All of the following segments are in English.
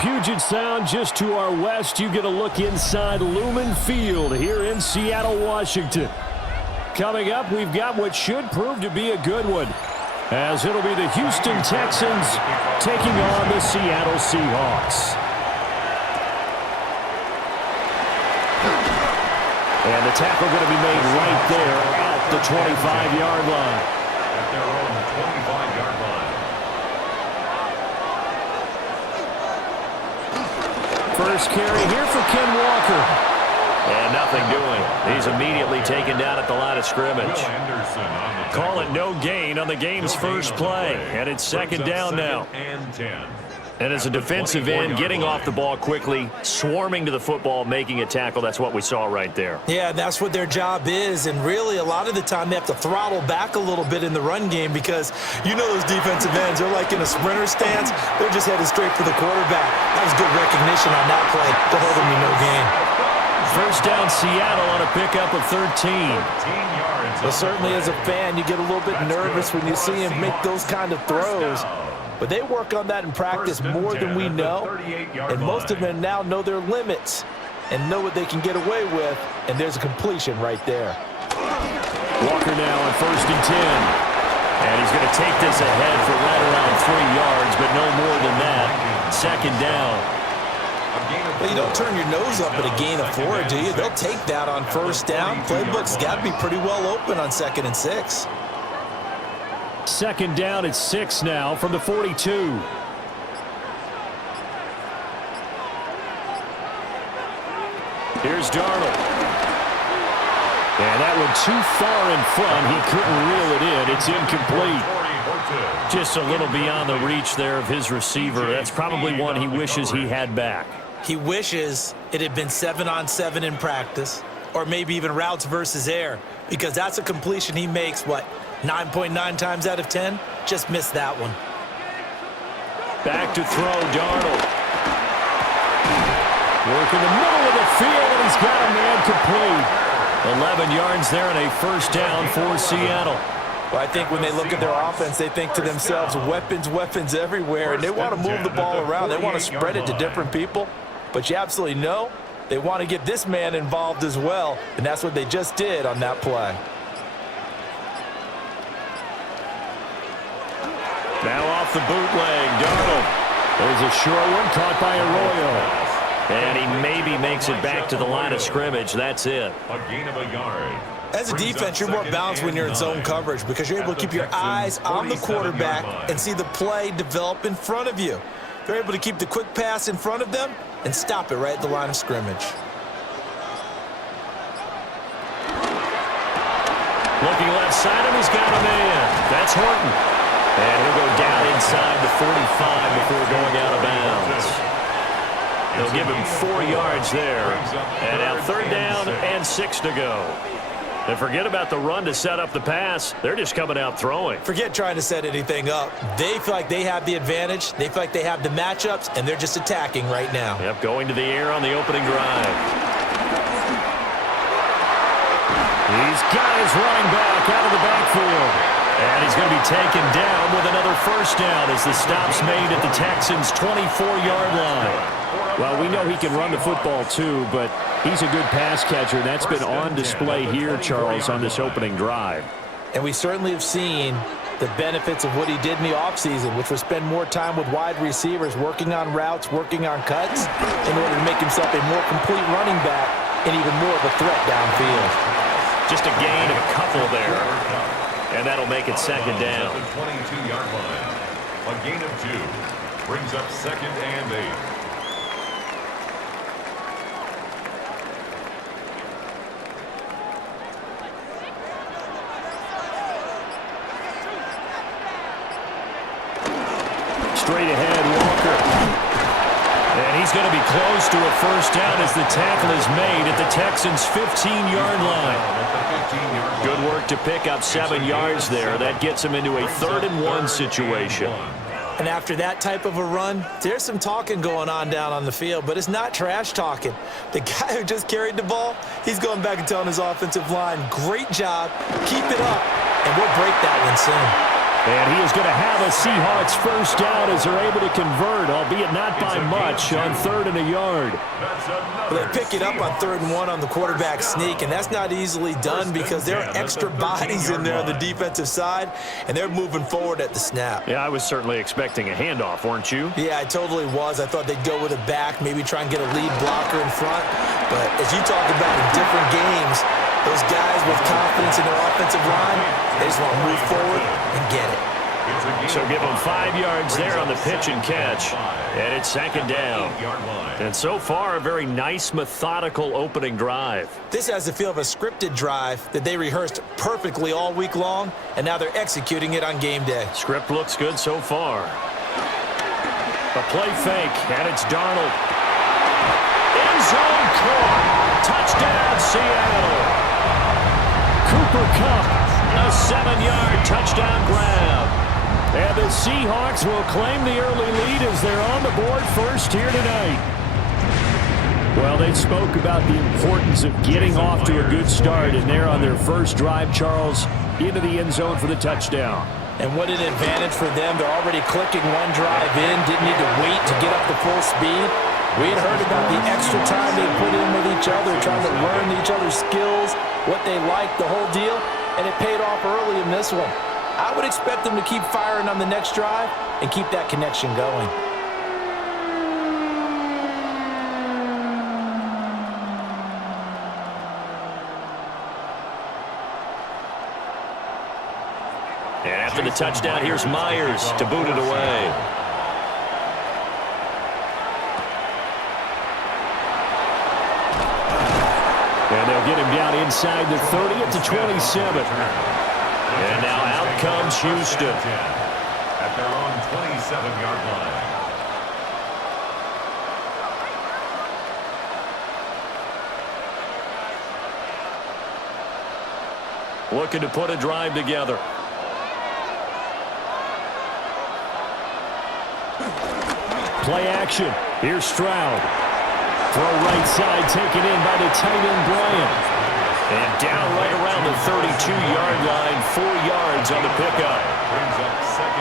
Puget Sound just to our west. You get a look inside Lumen Field here in Seattle, Washington. Coming up, we've got what should prove to be a good one, as it'll be the Houston Texans taking on the Seattle Seahawks. And the tackle going to be made right there at the 25-yard line. At their own 25-yard line. First carry here for Ken Walker. And nothing doing. He's immediately taken down at the line of scrimmage. Call it no gain on the game's first play. And it's second down now. And as a defensive end, getting off the ball quickly, swarming to the football, making a tackle, that's what we saw right there. Yeah, that's what their job is. And really, a lot of the time, they have to throttle back a little bit in the run game because you know those defensive ends, they're like in a sprinter stance. They're just headed straight for the quarterback. That was good recognition on that play to hold them to no gain. First down, Seattle on a pickup of 13. Well, certainly as a fan, you get a little bit nervous when you see him make those kind of throws. But they work on that in practice more than we know. And most of them now know their limits and know what they can get away with. And there's a completion right there. Walker now on 1st and 10. And he's going to take this ahead for right around 3 yards, but no more than that. Second down. Well, you don't turn your nose up at a gain of 4, do you? They'll take that on first down. Playbook's got to be pretty well open on 2nd and 6. Second down at 6 now from the 42. Here's Darnold. And that one too far in front. He couldn't reel it in. It's incomplete. Just a little beyond the reach there of his receiver. That's probably one he wishes he had back. He wishes it had been 7-on-7 in practice, or maybe even routes versus air, because that's a completion he makes, 9.9 times out of 10? Just missed that one. Back to throw, Darnold. Work in the middle of the field, and he's got a man complete. 11 yards there and a first down for Seattle. Well, I think when they look at their offense, they think to themselves, weapons everywhere, and they want to move the ball around. They want to spread it to different people. But you absolutely know they want to get this man involved as well, and that's what they just did on that play. Now off the bootleg, Darnold. There's a short one caught by Arroyo. And he maybe makes it back to the line of scrimmage. That's it. A gain of a yard. As a defense, you're more balanced when you're in zone coverage because you're able to keep your eyes on the quarterback and see the play develop in front of you. They're able to keep the quick pass in front of them and stop it right at the line of scrimmage. Looking left side, and he's got a man. That's Horton. And he'll go down inside the 45 before going out of bounds. They'll give him 4 yards there. And now 3rd down and 6 to go. And forget about the run to set up the pass. They're just coming out throwing. Forget trying to set anything up. They feel like they have the advantage. They feel like they have the matchups, and they're just attacking right now. Yep, going to the air on the opening drive. He's got his running back out of the backfield. And he's going to be taken down with another first down as the stop's made at the Texans' 24-yard line. Well, we know he can run the football too, but he's a good pass catcher, and that's been on display here, Charles, on this opening drive. And we certainly have seen the benefits of what he did in the offseason, which was spend more time with wide receivers, working on routes, working on cuts, in order to make himself a more complete running back and even more of a threat downfield. Just a gain of a couple there, and that'll make it second down. The 22-yard line. A gain of 2 brings up 2nd and 8. Straight ahead, Walker. And he's going to be close to a first down as the tackle is made at the Texans' 15-yard line. Good work to pick up 7 yards there. That gets him into a 3rd and 1 situation. And after that type of a run, there's some talking going on down on the field, but it's not trash talking. The guy who just carried the ball, he's going back and telling his offensive line, great job, keep it up, and we'll break that one soon. And he is going to have a Seahawks first down as they're able to convert, albeit not by much, on 3rd and a yard. Well, they pick it up on 3rd and 1 on the quarterback sneak, and that's not easily done because there are extra bodies in there on the defensive side, and they're moving forward at the snap. Yeah, I was certainly expecting a handoff, weren't you? Yeah, I totally was. I thought they'd go with a back, maybe try and get a lead blocker in front. But as you talk about in different games, those guys with confidence in their offensive line, they just want to move forward and get it. So give them 5 yards there on the pitch and catch. And it's 2nd down. And so far, a very nice, methodical opening drive. This has the feel of a scripted drive that they rehearsed perfectly all week long, and now they're executing it on game day. Script looks good so far. A play fake, and it's Darnold. End zone caught. Touchdown, Seattle. Cooper Kupp, a 7-yard touchdown grab. And the Seahawks will claim the early lead as they're on the board first here tonight. Well, they spoke about the importance of getting off to a good start, and they're on their first drive, Charles, into the end zone for the touchdown. And what an advantage for them. They're already clicking one drive in, didn't need to wait to get up to full speed. We had heard about the extra time they put in with each other, trying to learn each other's skills, what they like, the whole deal, and it paid off early in this one. I would expect them to keep firing on the next drive and keep that connection going. And after the touchdown, here's Myers to boot it away. And they'll get him down inside the 30 at the 27. And now out comes Houston. At their own 27-yard line. Looking to put a drive together. Play action. Here's Stroud. Throw right side taken in by the tight end Bryant. And down right around the 32-yard line, 4 yards on the pickup.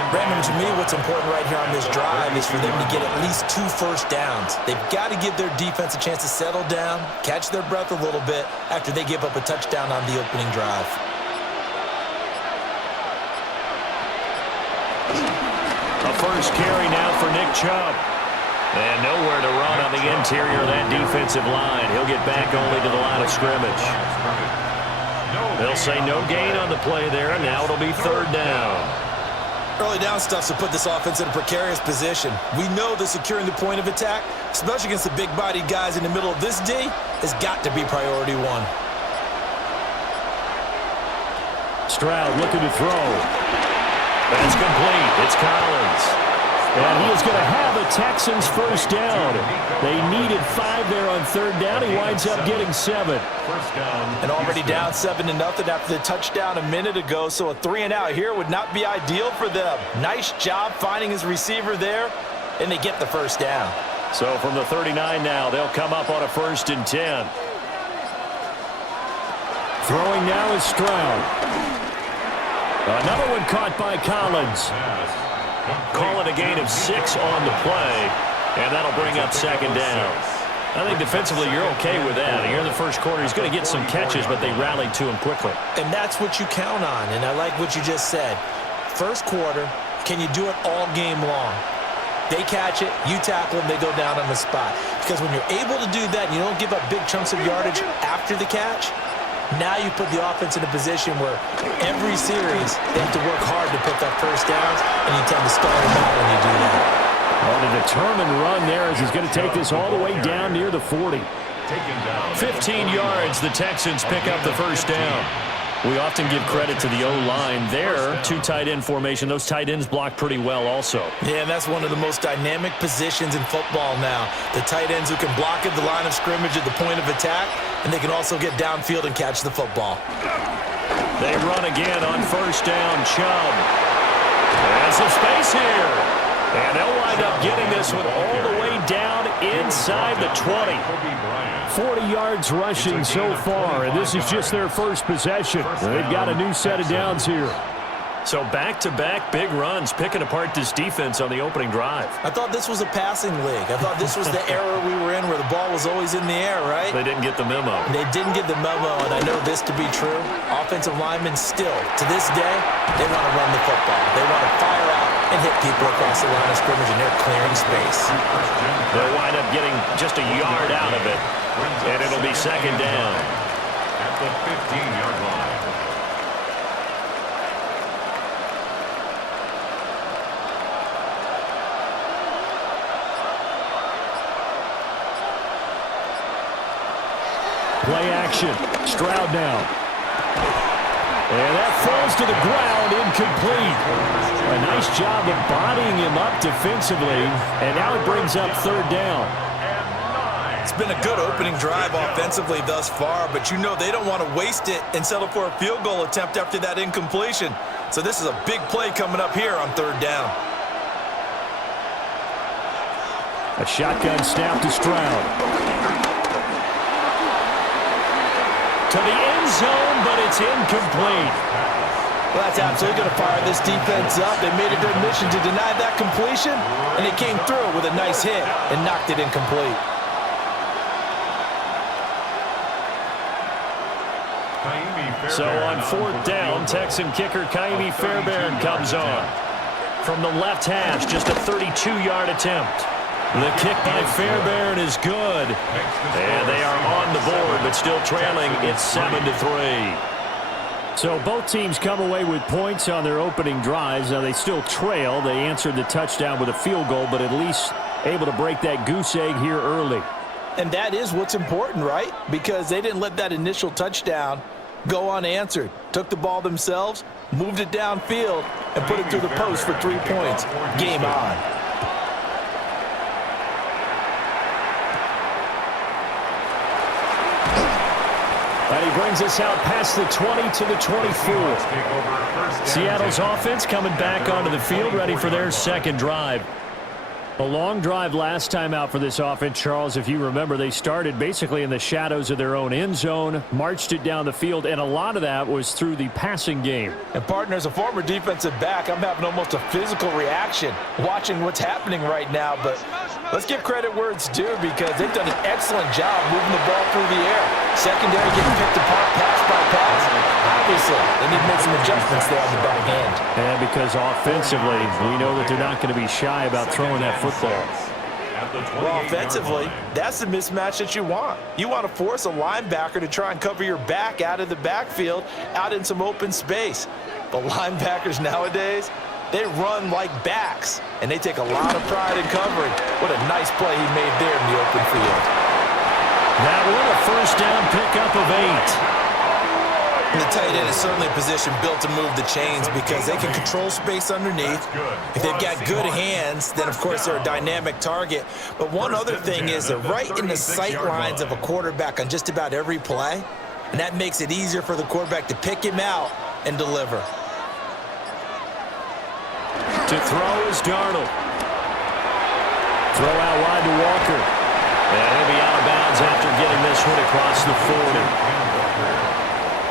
Brandon, to me, what's important right here on this drive is for them to get at least 2 first downs. They've got to give their defense a chance to settle down, catch their breath a little bit after they give up a touchdown on the opening drive. A first carry now for Nick Chubb. And nowhere to run on the interior of that defensive line. He'll get back only to the line of scrimmage. They'll say no gain on the play there, and now it'll be 3rd down. Early down stuff to put this offense in a precarious position. We know that securing the point of attack, especially against the big-bodied guys in the middle of this D, has got to be priority 1. Stroud looking to throw. That's complete. It's Collins. And he is going to have a Texans first down. They needed 5 there on 3rd down. He winds up getting 7. And already down 7-0 after the touchdown a minute ago, so a 3-and-out here would not be ideal for them. Nice job finding his receiver there, and they get the first down. So from the 39 now, they'll come up on a 1st and 10. Throwing now is Stroud. Another one caught by Collins. Call it a gain of 6 on the play, and that'll bring up 2nd down. I think defensively you're okay with that. Here in the first quarter, he's going to get some catches, but they rallied to him quickly. And that's what you count on, and I like what you just said. First quarter, can you do it all game long? They catch it, you tackle them, they go down on the spot. Because when you're able to do that and you don't give up big chunks of yardage after the catch, now you put the offense in a position where every series they have to work hard to pick up first downs, and you tend to stall them out when you do that. On a determined run there as he's going to take this all the way down near the 40. 15 yards, the Texans pick up the first down. We often give credit to the O-line there. 2 tight end formation. Those tight ends block pretty well also. Yeah, and that's one of the most dynamic positions in football now. The tight ends who can block at the line of scrimmage at the point of attack, and they can also get downfield and catch the football. They run again on first down. Chubb. And some space here. And they'll wind up getting this one all the way down inside the 20. 40 yards rushing so far, and this is just their first possession. They've got a new set of downs here. So back-to-back big runs, picking apart this defense on the opening drive. I thought this was a passing league. I thought this was the era we were in where the ball was always in the air, right? They didn't get the memo. They didn't get the memo, and I know this to be true. Offensive linemen still, to this day, they want to run the football. They want to fire out and hit people across the line of scrimmage, and they're clearing space. They'll wind up getting just a yard out of it, and it'll be second down. At the 15-yard line. Play action. Stroud now. And that falls to the ground, incomplete. A nice job of bodying him up defensively, and now it brings up third down. It's been a good opening drive offensively thus far, but you know they don't want to waste it and settle for a field goal attempt after that incompletion. So this is a big play coming up here on third down. A shotgun snap to Stroud. To the end zone, but it's incomplete. Well, that's absolutely going to fire this defense up. They made it their mission to deny that completion, and they came through with a nice hit and knocked it incomplete. So on fourth down, Texan kicker Kaimi Fairbairn comes on. From the left hash, just a 32-yard attempt. The kick by Fairbairn is good. And they are on the board, but still trailing. It's 7-3. So both teams come away with points on their opening drives. Now they still trail. They answered the touchdown with a field goal, but at least able to break that goose egg here early. And that is what's important, right? Because they didn't let that initial touchdown go unanswered. Took the ball themselves, moved it downfield, and put it through the post for 3 points. Game on. And he brings us out past the 20 to the 24. Seattle's offense coming back onto the field, ready for their second drive. A long drive last time out for this offense, Charles. If you remember, they started basically in the shadows of their own end zone, marched it down the field, and a lot of that was through the passing game. And, partner, as a former defensive back, I'm having almost a physical reaction watching what's happening right now. But let's give credit where it's due because they've done an excellent job moving the ball through the air. Secondary getting picked apart pass by pass. Obviously, they need to make some adjustments there on the back end. And because offensively, we know that they're not going to be shy about throwing that football. Well, offensively, that's the mismatch that you want. You want to force a linebacker to try and cover your back out of the backfield, out in some open space. The linebackers nowadays, they run like backs, and they take a lot of pride in covering. What a nice play he made there in the open field. That one, a first down pickup of 8. And the tight end is certainly a position built to move the chains because they can control space underneath. If they've got good hands, then, of course, they're a dynamic target. But one other thing is they're right in the sight lines of a quarterback on just about every play, and that makes it easier for the quarterback to pick him out and deliver. To throw is Darnold. Throw out wide to Walker. And he'll be out of bounds after getting this one across the 40.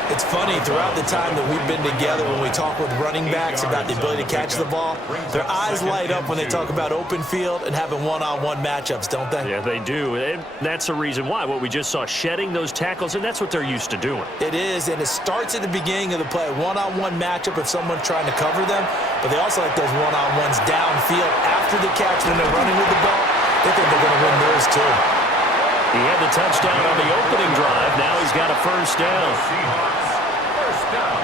It's funny, throughout the time that we've been together, when we talk with running backs about the ability to catch the ball, their eyes light up when they talk about open field and having one-on-one matchups, don't they? Yeah, they do. And that's the reason why. What we just saw, shedding those tackles, and that's what they're used to doing. It is, and it starts at the beginning of the play. One-on-one matchup if someone's trying to cover them, but they also like those one-on-ones downfield after the catch when they're running with the ball. They think they're going to win those too. He had the touchdown on the opening drive. Now he's got a first down. Seahawks, first down.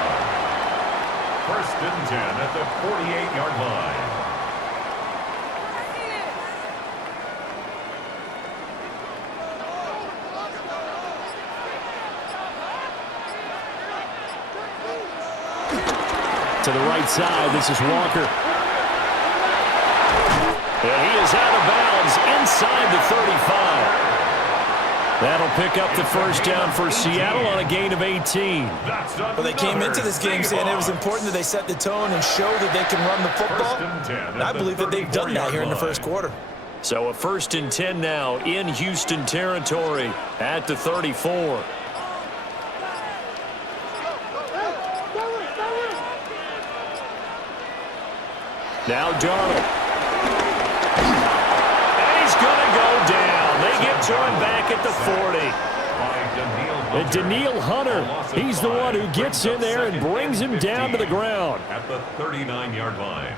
First and 10 at the 48-yard line. To the right side, this is Walker. And he is out of bounds inside the 35. That'll pick up the first down for Seattle on a gain of 18. Well, they came into this game saying it was important that they set the tone and show that they can run the football. And I believe that they've done that here in the first quarter. So a first and 10 now in Houston territory at the 34. Now Darnold. And he's going to go down. They get to him back at the 40. And Daniil Hunter, he's the one who gets in there and brings him down to the ground. At the 39-yard line.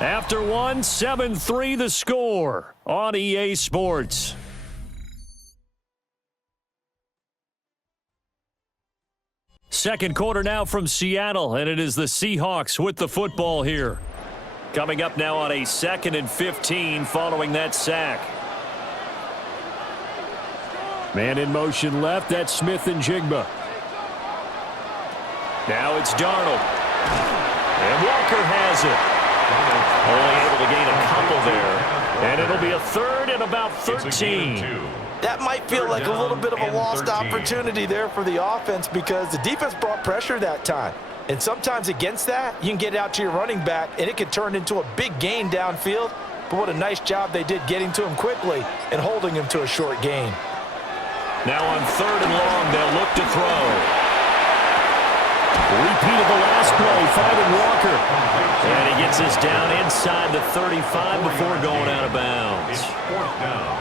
After one, 7-3 the score on EA Sports. Second quarter now from Seattle, and it is the Seahawks with the football here. Coming up now on a 2nd and 15 following that sack. Man in motion left, that's Smith and Jigba. Now it's Darnold. And Walker has it. Only able to gain a couple there. And it'll be a 3rd and about 13. That might feel like a little bit of a lost opportunity there for the offense because the defense brought pressure that time. And sometimes against that, you can get out to your running back, and it could turn into a big gain downfield. But what a nice job they did getting to him quickly and holding him to a short gain. Now on 3rd and long, they'll look to throw. Repeat of the last play, finding Walker. And he gets us down inside the 35 before going out of bounds.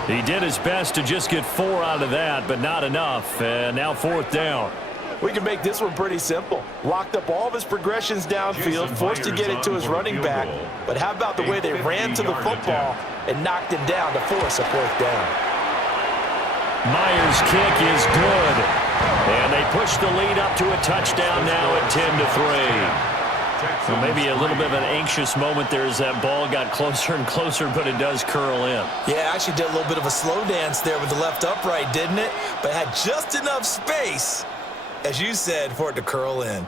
He did his best to just get 4 out of that, but not enough. And now 4th down. We can make this one pretty simple. Locked up all of his progressions downfield, forced to get it to his running back. But how about the way they ran to the football and knocked him down to force a 4th down? Myers' kick is good. And they push the lead up to a touchdown now at 10-3. So maybe a little bit of an anxious moment there as that ball got closer and closer, but it does curl in. Yeah, actually did a little bit of a slow dance there with the left upright, didn't it? But had just enough space, as you said, for it to curl in.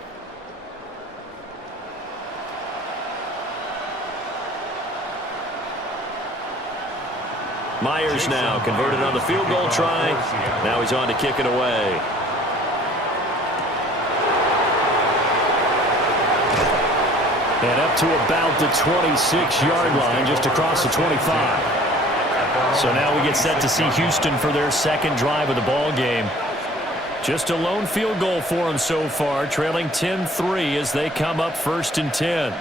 Myers now converted on the field goal try. Now he's on to kick it away. And up to about the 26-yard line, just across the 25. So now we get set to see Houston for their 2nd drive of the ball game. Just a lone field goal for them so far, trailing 10-3 as they come up 1st and 10.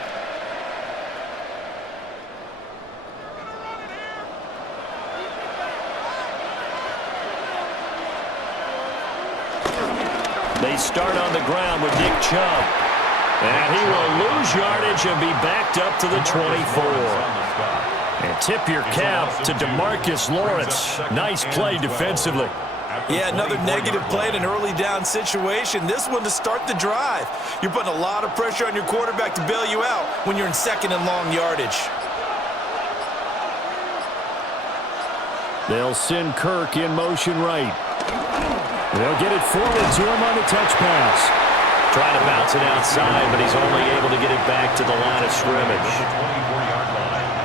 They start on the ground with Nick Chubb. And he will lose yardage and be backed up to the 24. And tip your cap to DeMarcus Lawrence. Nice play defensively. Yeah, another negative play in an early down situation. This one to start the drive. You're putting a lot of pressure on your quarterback to bail you out when you're in 2nd and long yardage. They'll send Kirk in motion right. They'll get it forward to him on the touch pass. Trying to bounce it outside, but he's only able to get it back to the line of scrimmage.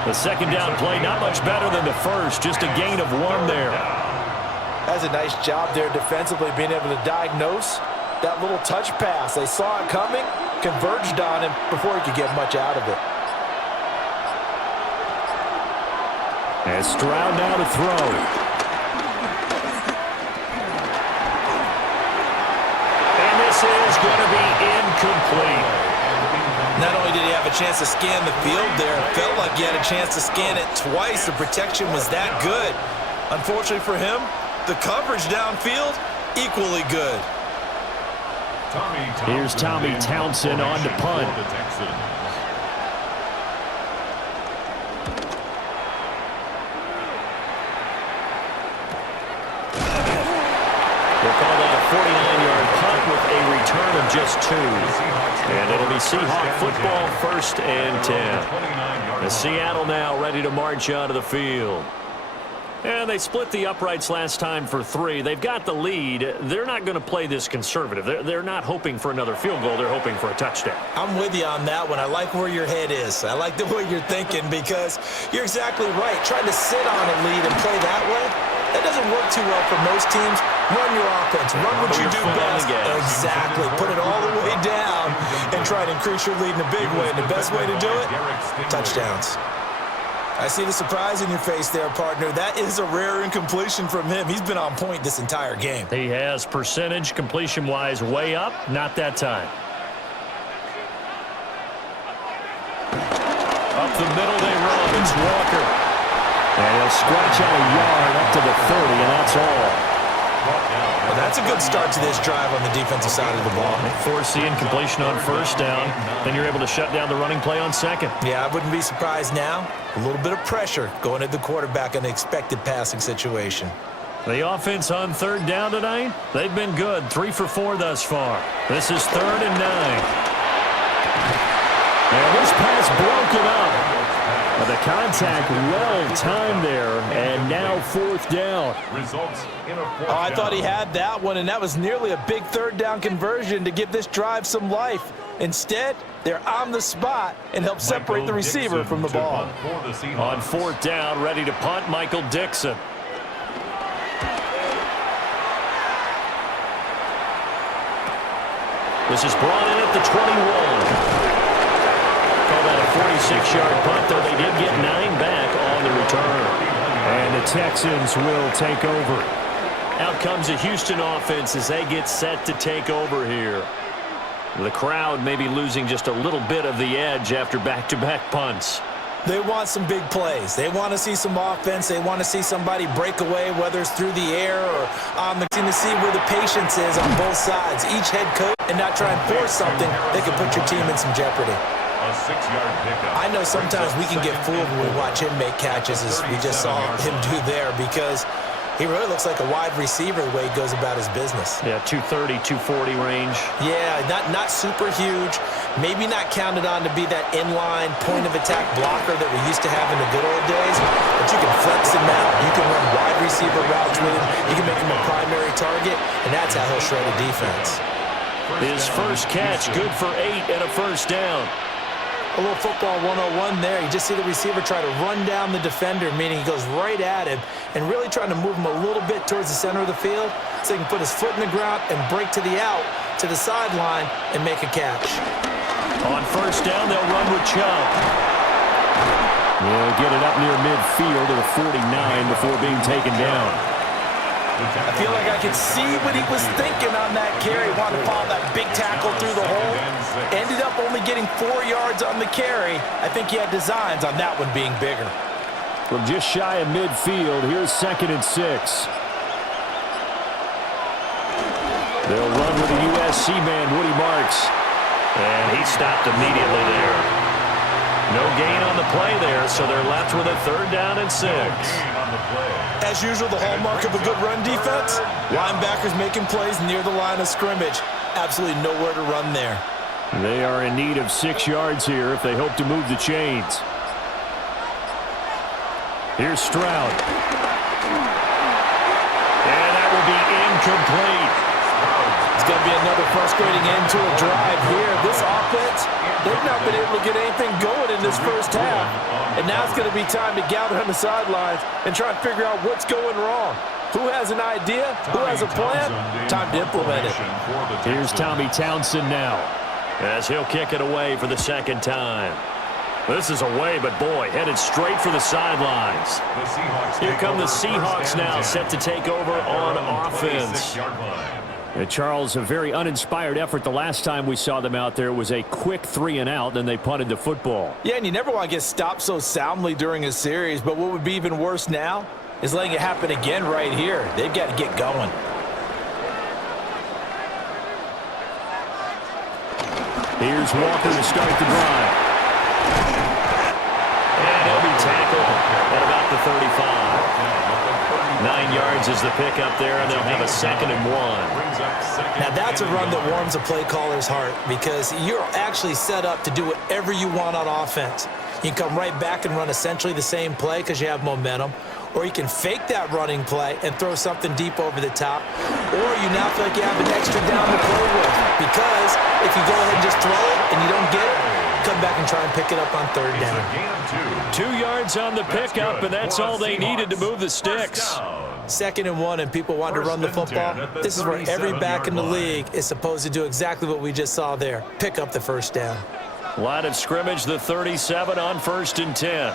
The 2nd down play, not much better than the first, just a gain of 1 there. That's a nice job there defensively, being able to diagnose that little touch pass. They saw it coming, converged on him before he could get much out of it. And Stroud now to throw. This is going to be incomplete. Not only did he have a chance to scan the field there, it felt like he had a chance to scan it twice. The protection was that good. Unfortunately for him, the coverage downfield, equally good. Here's Tommy Townsend on to punt. We'll call that a 49-yard punt with a return of just 2. And it'll be Seahawk football 1st and 10. The Seattle now ready to march onto the field. And they split the uprights last time for 3. They've got the lead. They're not going to play this conservative. They're not hoping for another field goal. They're hoping for a touchdown. I'm with you on that one. I like where your head is. I like the way you're thinking because you're exactly right. Trying to sit on a lead and play that way, that doesn't work too well for most teams. Run your offense. Run what you do best. Exactly. Put it all the way down and try to increase your lead in a big way. And the best way to do it, touchdowns. I see the surprise in your face there, partner. That is a rare incompletion from him. He's been on point this entire game. He has percentage completion-wise way up. Not that time. Up the middle they run. It's Walker. And he'll scratch out a yard up to the 30, and that's all. Well, that's a good start to this drive on the defensive side of the ball. Force the incompletion on first down. Then you're able to shut down the running play on second. Yeah, I wouldn't be surprised now. A little bit of pressure going at the quarterback in an expected passing situation. The offense on third down tonight, they've been good. 3 for 4 thus far. This is 3rd and 9. And this pass broken up. The contact well-timed there, and now 4th down. I thought he had that one, and that was nearly a big 3rd down conversion to give this drive some life. Instead, they're on the spot and help separate the receiver from the ball. On 4th down, ready to punt, Michael Dixon. This is brought in at the 21. Call that a 46-yard punt, though they did get 9 back on the return. And the Texans will take over. Out comes the Houston offense as they get set to take over here. The crowd may be losing just a little bit of the edge after back-to-back punts. They want some big plays. They want to see some offense. They want to see somebody break away, whether it's through the air or on the team, to see where the patience is on both sides. Each head coach, and not try and force something that could put your team in some jeopardy. A 6-yard pickup. I know sometimes we can get fooled when we watch him make catches, as we just saw him do there, because he really looks like a wide receiver the way he goes about his business. Yeah, 230, 240 range. Yeah, not super huge. Maybe not counted on to be that inline point-of-attack blocker that we used to have in the good old days. But you can flex him out. You can run wide receiver routes with him. You can make him a primary target, and that's how he'll shred a defense. His first catch, good for 8 and a first down. A little football 101 there. You just see the receiver try to run down the defender, meaning he goes right at him and really trying to move him a little bit towards the center of the field so he can put his foot in the ground and break to the out, to the sideline, and make a catch. On first down, they'll run with Chubb. They'll get it up near midfield to the 49 before being taken down. I feel like I could see what he was thinking on that carry. Wanted to follow that big tackle through the hole. Ended up only getting 4 yards on the carry. I think he had designs on that one being bigger. From just shy of midfield, here's 2nd and 6. They'll run with the USC man, Woody Marks. And he stopped immediately there. No gain on the play there, so they're left with a 3rd down and 6. As usual, the hallmark of a good run defense, linebackers making plays near the line of scrimmage. Absolutely nowhere to run there. They are in need of 6 yards here if they hope to move the chains. Here's Stroud. And that will be incomplete. It's going to be another frustrating end to a drive here. This offense, they've not been able to get anything going in this first half. And now it's going to be time to gather on the sidelines and try and figure out what's going wrong. Who has an idea? Who has a plan? Time to implement it. Here's Tommy Townsend now, as he'll kick it away for the 2nd time. This is away, but boy, headed straight for the sidelines. Here come the Seahawks now, set to take over on offense. Charles, a very uninspired effort. The last time we saw them out there was a quick 3 and out, then they punted the football. Yeah, and you never want to get stopped so soundly during a series, but what would be even worse now is letting it happen again right here. They've got to get going. Here's Walker to start the drive. And he'll be tackled at about the 35. 9 yards is the pickup there, and they'll have a 2nd and 1. Now that's a run that warms a play caller's heart, because you're actually set up to do whatever you want on offense. You can come right back and run essentially the same play because you have momentum, or you can fake that running play and throw something deep over the top, or you now feel like you have an extra down to play with, because if you go ahead and just throw it and you don't get it, come back and try and pick it up on 3rd down. 2 yards on the pickup, and that's all they needed to move the sticks. 2nd and 1, and people want to run the football. This is where every back in the league is supposed to do exactly what we just saw there. Pick up the 1st down. Line of scrimmage, the 37 on 1st and 10.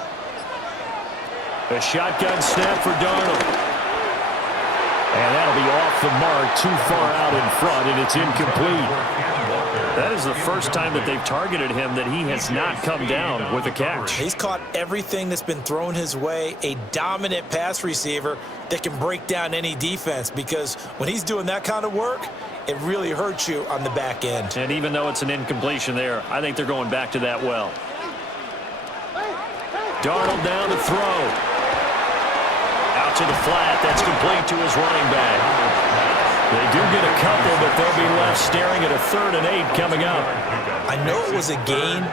A shotgun snap for Darnold. And that'll be off the mark, too far out in front, and it's incomplete. That is the first time that they've targeted him that he has not come down with a catch. He's caught everything that's been thrown his way, a dominant pass receiver that can break down any defense, because when he's doing that kind of work, it really hurts you on the back end. And even though it's an incompletion there, I think they're going back to that well. Darnold down to throw. Out to the flat. That's complete to his running back. They do get a couple, but they'll be left staring at a 3rd and 8 coming up. I know it was a gain,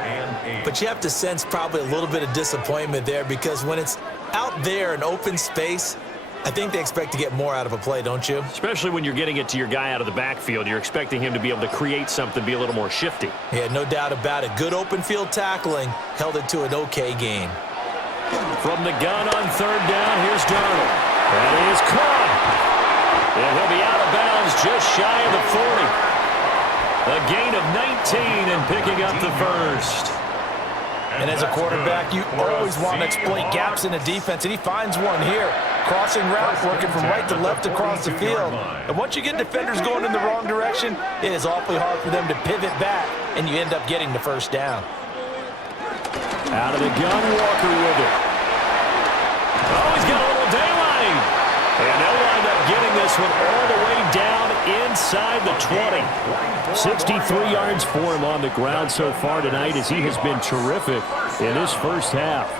but you have to sense probably a little bit of disappointment there, because when it's out there in open space, I think they expect to get more out of a play, don't you? Especially when you're getting it to your guy out of the backfield. You're expecting him to be able to create something, be a little more shifty. Yeah, no doubt about it. Good open field tackling held it to an okay gain. From the gun on 3rd down, here's Darnold. That is caught. And he'll be out of bounds just shy of the 40. A gain of 19 and picking up the first. And as a quarterback, you always want to exploit gaps in the defense, and he finds one here. Crossing route, working from right to left across the field. And once you get defenders going in the wrong direction, it is awfully hard for them to pivot back, and you end up getting the first down. Out of the gun, Walker with it. Oh, he's got a little daylight. And they'll wind up getting this one all the way down inside the 20. 63 yards for him on the ground so far tonight, as he has been terrific in this first half.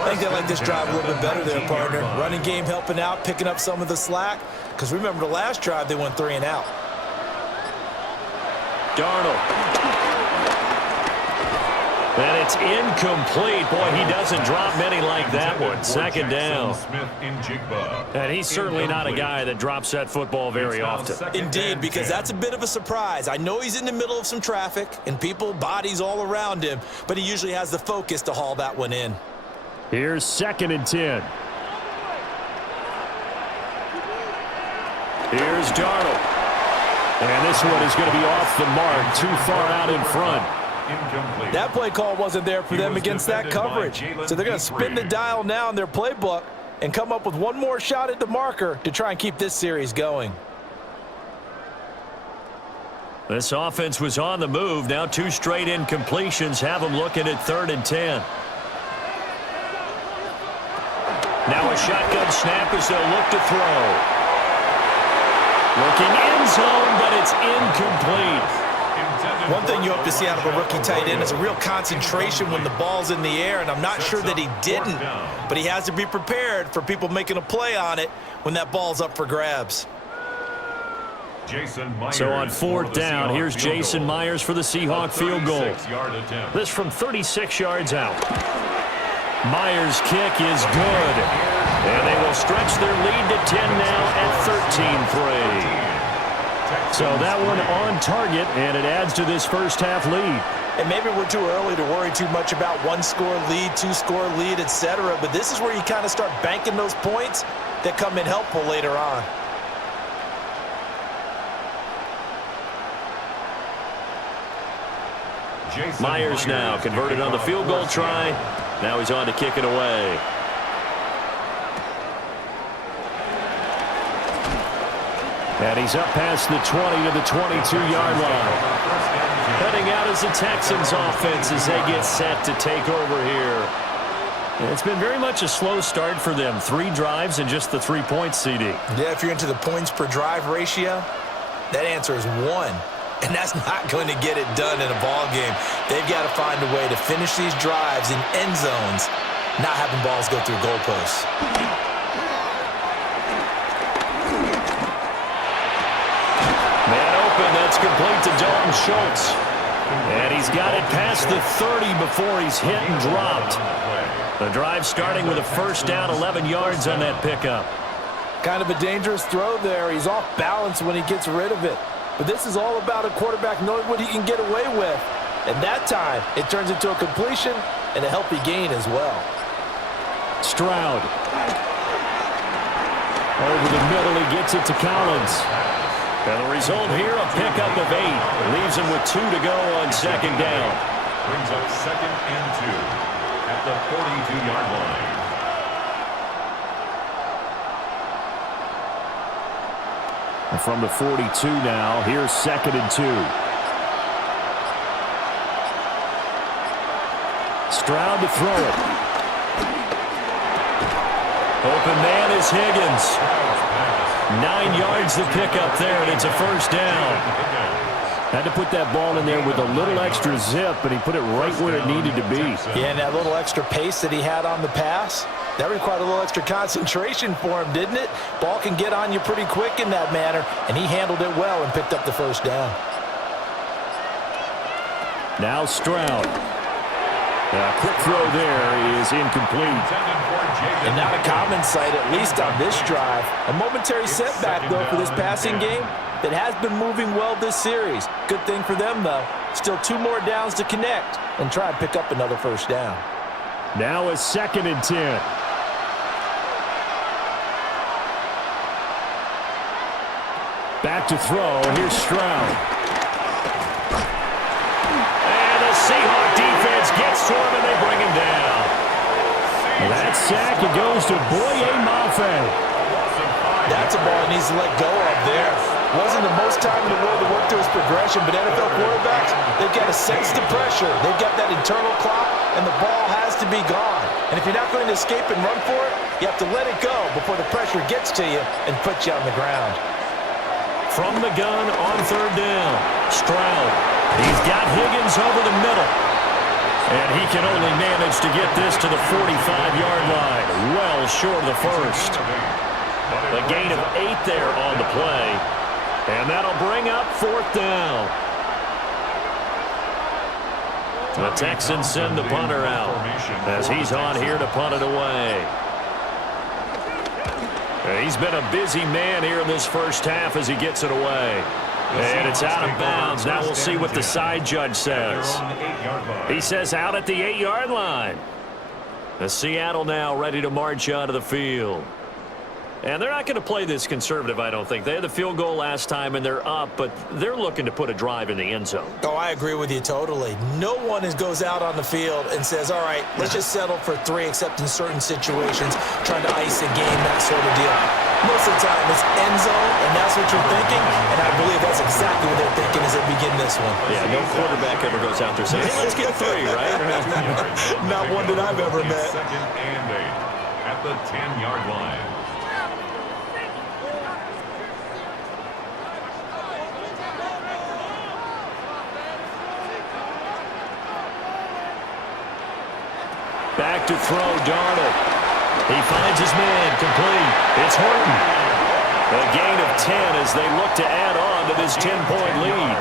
I think they like this drive a little bit better there, partner. Running game helping out, picking up some of the slack. Because remember, the last drive, they went 3 and out. Darnold. And it's incomplete. Boy, he doesn't drop many like that one. 2nd down. And he's certainly not a guy that drops that football very often. Indeed, because that's a bit of a surprise. I know he's in the middle of some traffic and people, bodies all around him, but he usually has the focus to haul that one in. Here's 2nd and 10. Here's Darnold. And this one is going to be off the mark, too far out in front. Incomplete. That play call wasn't there for them against that coverage. So they're going to spin the dial now in their playbook and come up with one more shot at the marker to try and keep this series going. This offense was on the move. Now 2 straight incompletions have them looking at 3rd and 10. Now a shotgun snap as they'll look to throw. Looking end zone, but it's incomplete. One thing you hope to see out of a rookie tight end is a real concentration when the ball's in the air, and I'm not sure that he didn't, but he has to be prepared for people making a play on it when that ball's up for grabs. So on 4th down, here's Jason Myers for the Seahawk field goal. This from 36 yards out. Myers' kick is good, and they will stretch their lead to 10 now at 13-3. So that one on target, and it adds to this first half lead. And maybe we're too early to worry too much about 1-score lead, 2-score lead, etc. But this is where you kind of start banking those points that come in helpful later on. Myers now converted on the field goal try. Now he's on to kick it away. And he's up past the 20 to the 22-yard line. Heading out as the Texans offense as they get set to take over here. And it's been very much a slow start for them. 3 drives and just the 3 points, CD. Yeah, if you're into the points per drive ratio, that answer is 1. And that's not going to get it done in a ball game. They've got to find a way to finish these drives in end zones, not having balls go through goalposts. That's complete to Dalton Schultz. And he's got it past the 30 before he's hit and dropped. The drive starting with a first down, 11 yards on that pickup. Kind of a dangerous throw there. He's off balance when he gets rid of it. But this is all about a quarterback knowing what he can get away with. And that time, it turns into a completion and a healthy gain as well. Stroud. Over the middle, he gets it to Collins. And the result here, a pickup of 8. Leaves him with 2 to go on 2nd down. Brings up 2nd and 2 at the 42-yard line. And from the 42 now, here's 2nd and 2. Stroud to throw it. Open man is Higgins. 9 yards to pick up there, and it's a first down. Had to put that ball in there with a little extra zip, but he put it right where it needed to be. Yeah, and that little extra pace that he had on the pass, that required a little extra concentration for him, didn't it? Ball can get on you pretty quick in that manner, and he handled it well and picked up the first down. Now Stroud. A quick throw there is incomplete. And not a common sight, at least on this drive. A momentary setback, though, for this passing game that has been moving well this series. Good thing for them, though. Still 2 more downs to connect and try and pick up another first down. Now a 2nd and 10. Back to throw. Here's Stroud. And the Seahawks defense gets to him, and they bring him down. That sack, it goes to Boye Mafe. That's a ball he needs to let go of there. Wasn't the most time in the world to work through his progression, but NFL quarterbacks, they've got to sense the pressure. They've got that internal clock, and the ball has to be gone. And if you're not going to escape and run for it, you have to let it go before the pressure gets to you and puts you on the ground. From the gun on 3rd down, Stroud. He's got Higgins over the middle. And he can only manage to get this to the 45-yard line, well short of the first. A gain of 8 there on the play. And that'll bring up 4th down. The Texans send the punter out as he's on here to punt it away. He's been a busy man here in this first half as he gets it away. And it's out of bounds. Now we'll see what the side judge says. He says out at the 8-yard line. The Seattle now ready to march out of the field. And they're not going to play this conservative, I don't think. They had the field goal last time, and they're up, but they're looking to put a drive in the end zone. Oh, I agree with you totally. No one goes out on the field and says, all right, let's just settle for 3, except in certain situations, trying to ice a game, that sort of deal. Most of the time, it's end zone, and that's what you're thinking, and I believe that's exactly what they're thinking as they begin this one. Yeah, no quarterback ever goes out there saying, hey, let's get 3, right? Not one that I've ever met. 2nd and 8 at the 10-yard line. Back to throw, Darnold. He finds his man, complete. It's Horton. A gain of 10 as they look to add on to this 10-point lead.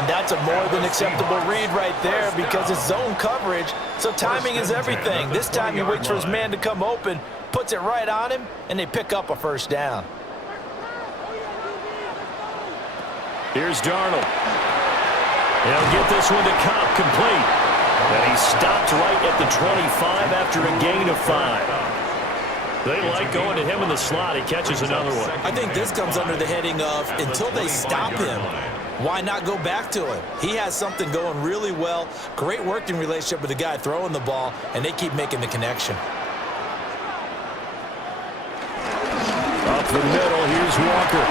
And that's a more than acceptable read right there because it's zone coverage, so timing is everything. This time he waits for his man to come open, puts it right on him, and they pick up a first down. Here's Darnold. He'll get this one to Cobb, complete. And he stopped right at the 25 after a gain of 5. They like going to him in the slot. He catches another one. I think this comes under the heading of until they stop him, why not go back to him? He has something going really well. Great working relationship with the guy throwing the ball, and they keep making the connection. Up the middle, here's Walker.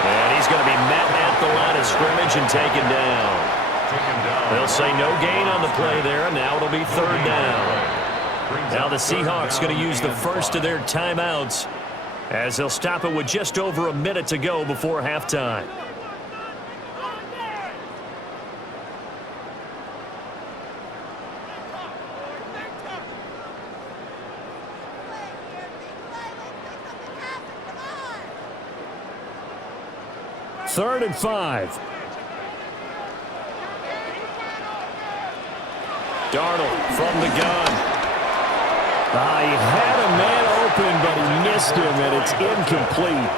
And he's going to be met at the line of scrimmage and taken down. They'll say no gain on the play there, and now it'll be 3rd down. Now the Seahawks going to use the first of their timeouts as they'll stop it with just over a minute to go before halftime. Third and 5. Darnold from the gun. He had a man open, but he missed him, and it's incomplete.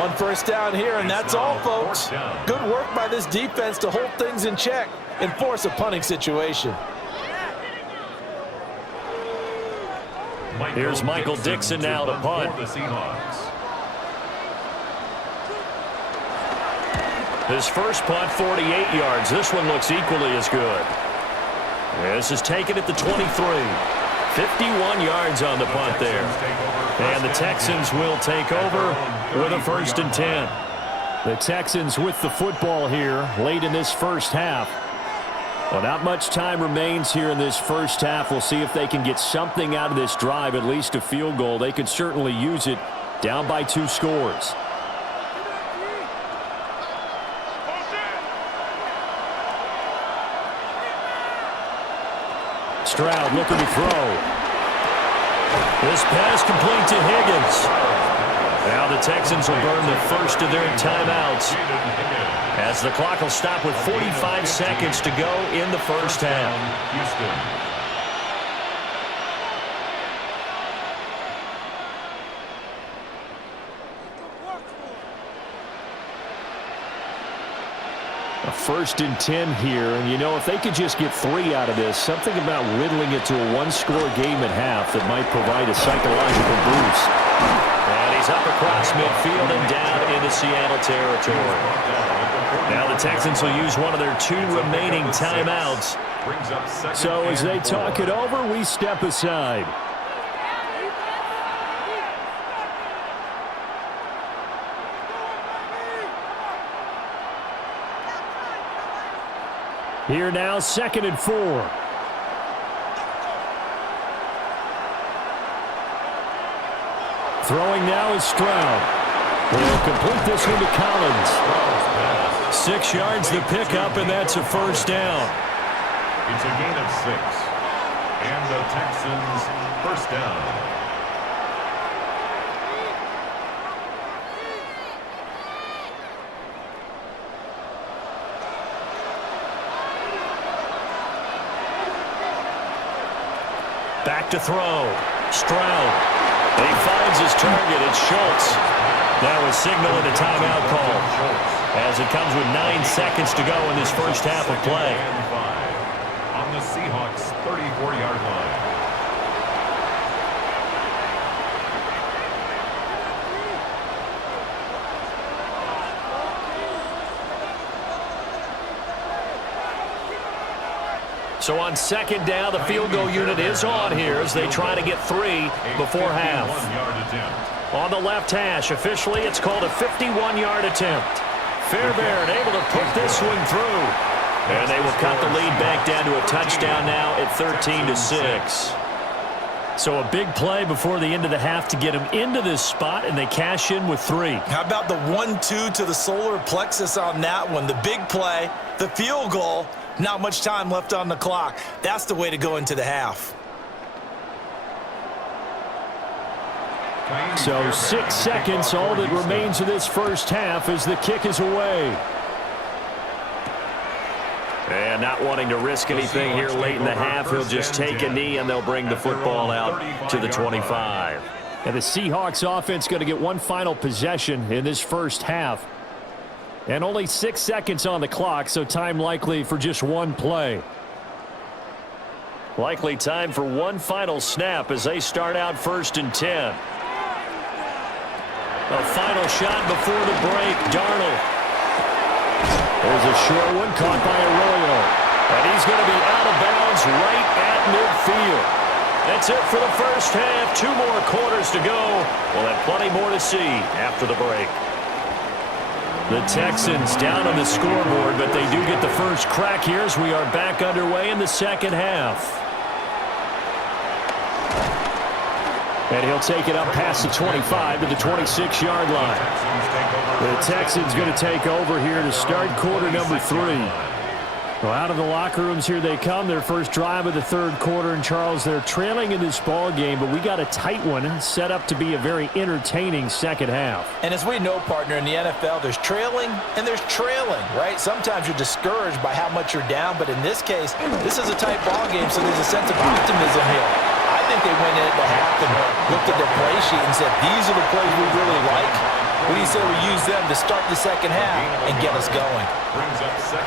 One first down here, and that's all, folks. Good work by this defense to hold things in check and force a punting situation. Here's Michael Dixon now to punt. His first punt, 48 yards. This one looks equally as good. This is taken at the 23. 51 yards on the punt there. And the Texans will take over with a 1st and 10. The Texans with the football here late in this first half. Well, not much time remains here in this first half. We'll see if they can get something out of this drive, at least a field goal. They could certainly use it down by 2 scores. Stroud looking to throw. This pass complete to Higgins. Now the Texans will burn the first of their timeouts as the clock will stop with 45 seconds to go in the first half. A 1st and 10 here, and you know, if they could just get 3 out of this, something about whittling it to a 1-score game at half that might provide a psychological boost. And he's up across midfield and down into Seattle territory. Now the Texans will use one of their 2 remaining timeouts. So as they talk it over, we step aside. Here now, 2nd and 4. Throwing now is Stroud. He'll complete this one to Collins. 6 yards the pickup, and that's a 1st down. It's a gain of 6. And the Texans 1st down. Back to throw. Stroud. He finds his target. It's Schultz. That was signaling a timeout call as it comes with 9 seconds to go in this first half of play. On the Seahawks 34-yard line. So on 2nd down, the field goal unit is on here as they try to get 3 before half. On the left hash, officially it's called a 51-yard attempt. Fairbairn able to put this one through. And they will cut the lead back down to a touchdown now at 13-6. So a big play before the end of the half to get them into this spot, and they cash in with 3. How about the 1-2 to the solar plexus on that one? The big play, the field goal. Not much time left on the clock. That's the way to go into the half. So 6 seconds, all that remains of this first half as the kick is away. And not wanting to risk anything here late in the half, he'll just take a knee and they'll bring the football out to the 25. And the Seahawks offense going to get one final possession in this first half. And only 6 seconds on the clock, so time likely for just one play. Likely time for one final snap as they start out 1st and 10. A final shot before the break, Darnold. There's a short one caught by Arroyo. And he's going to be out of bounds right at midfield. That's it for the first half. 2 more quarters to go. We'll have plenty more to see after the break. The Texans down on the scoreboard, but they do get the first crack here as we are back underway in the second half. And he'll take it up past the 25 to the 26-yard line. The Texans going to take over here to start quarter number 3. Well, out of the locker rooms here they come. Their first drive of the third quarter. And, Charles, they're trailing in this ball game, but we got a tight one set up to be a very entertaining second half. And as we know, partner, in the NFL, there's trailing and there's trailing, right? Sometimes you're discouraged by how much you're down, but in this case, this is a tight ball game, so there's a sense of optimism here. I think they went in at the half and looked at their play sheet and said, these are the plays we really like. What do you say we use them to start the second half and get us going?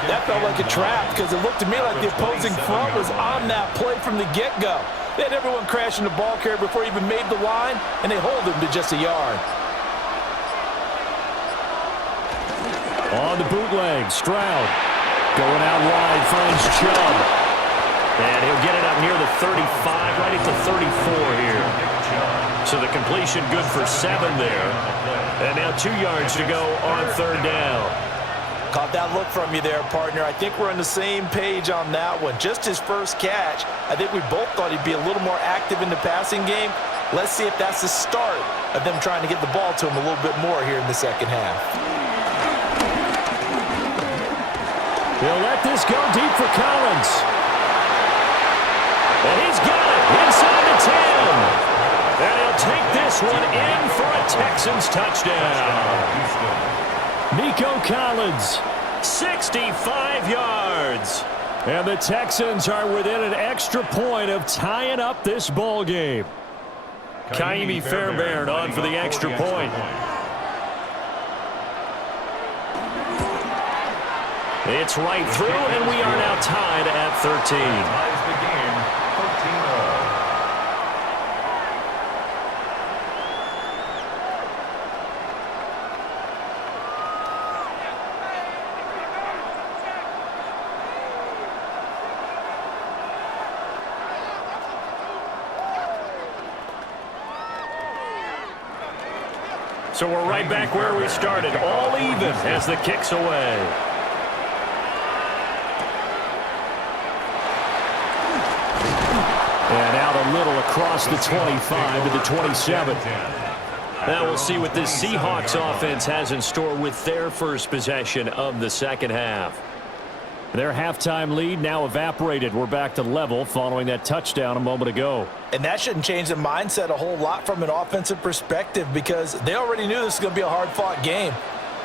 That felt like a trap because it looked to me like the opposing front was on that play from the get-go. They had everyone crashing the ball carrier before he even made the line, and they hold him to just a yard. On the bootleg, Stroud going out wide, finds Chubb. And he'll get it up up near the 35, right at the 34 here. So the completion good for 7 there. And now 2 yards to go on third down. Caught that look from you there, partner. I think we're on the same page on that one. Just his first catch. I think we both thought he'd be a little more active in the passing game. Let's see if that's the start of them trying to get the ball to him a little bit more here in the second half. He'll let this go deep for Collins. And he's got it inside the 10. And he'll take this one in for a Texans touchdown. Nico Collins, 65 yards. And the Texans are within an extra point of tying up this ball game. Kaimi Fairbairn on for the extra point. It's right through, and we are now tied at 13. Ties the game, 13-all. So we're right back where we started, all even as the kick's away. And out a little across the 25 to the 27. Now we'll see what this Seahawks offense has in store with their first possession of the second half. Their halftime lead now evaporated. We're back to level following that touchdown a moment ago. And that shouldn't change the mindset a whole lot from an offensive perspective because they already knew this was going to be a hard-fought game.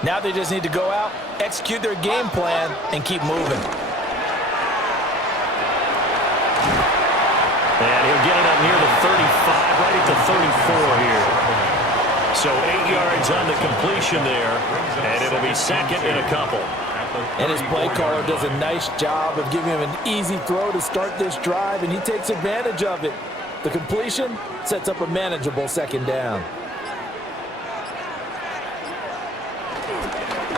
Now they just need to go out, execute their game plan, and keep moving. And he'll get it up near the 35, right at the 34 here. So 8 yards on the completion there, and it'll be second and a couple. And his play caller does a nice job of giving him an easy throw to start this drive, and he takes advantage of it. The completion sets up a manageable second down.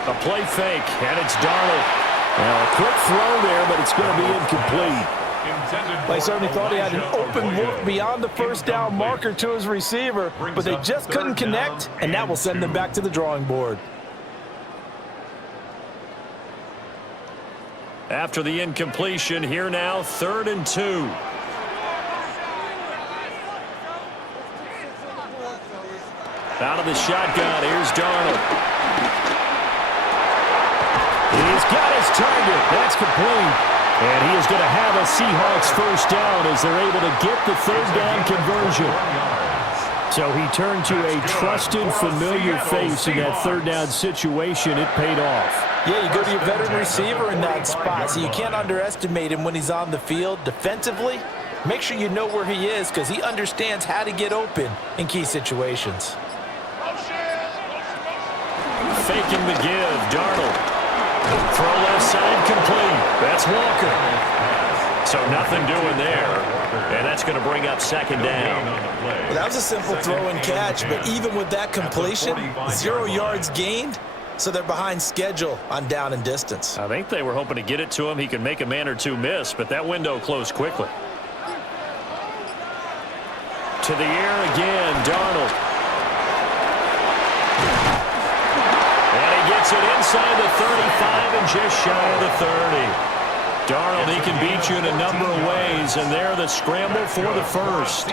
A play fake, and it's Darnold. Now, a quick throw there, but it's going to be incomplete. They certainly thought he had an open look beyond the first down marker to his receiver, but they just couldn't connect, and that will send them back to the drawing board. After the incompletion, here now, 3rd and 2. Out of the shotgun, here's Darnold. He's got his target. That's complete. And he is going to have a Seahawks first down as they're able to get the third down conversion. So he turned to a trusted, familiar face in that third down situation. It paid off. Yeah, you go to your veteran receiver in that spot, so you can't underestimate him when he's on the field. Defensively, make sure you know where he is because he understands how to get open in key situations. Faking the give, Darnold. Throw left side complete. That's Walker. So nothing doing there. And that's going to bring up second down. Well, that was a simple throw and catch, but even with that completion, 0 yards gained, so they're behind schedule on down and distance. I think they were hoping to get it to him. He could make a man or two miss, but that window closed quickly. To the air again, Darnold. And he gets it inside the 35 and just shy of the 30. Darnold, he can beat you in a number of ways, and there the scramble for the first.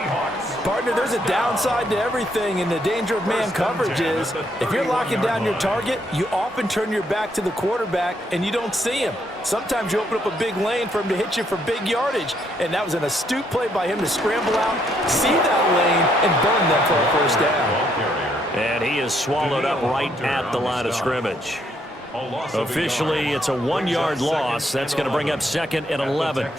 Partner, there's a downside to everything, and the danger of man coverage is if you're locking down your target, you often turn your back to the quarterback and you don't see him. Sometimes you open up a big lane for him to hit you for big yardage, and that was an astute play by him to scramble out, see that lane, and burn them for a first down. And he is swallowed up right at the line of scrimmage. Officially, it's a 1-yard loss. That's going to bring up 2nd and 11.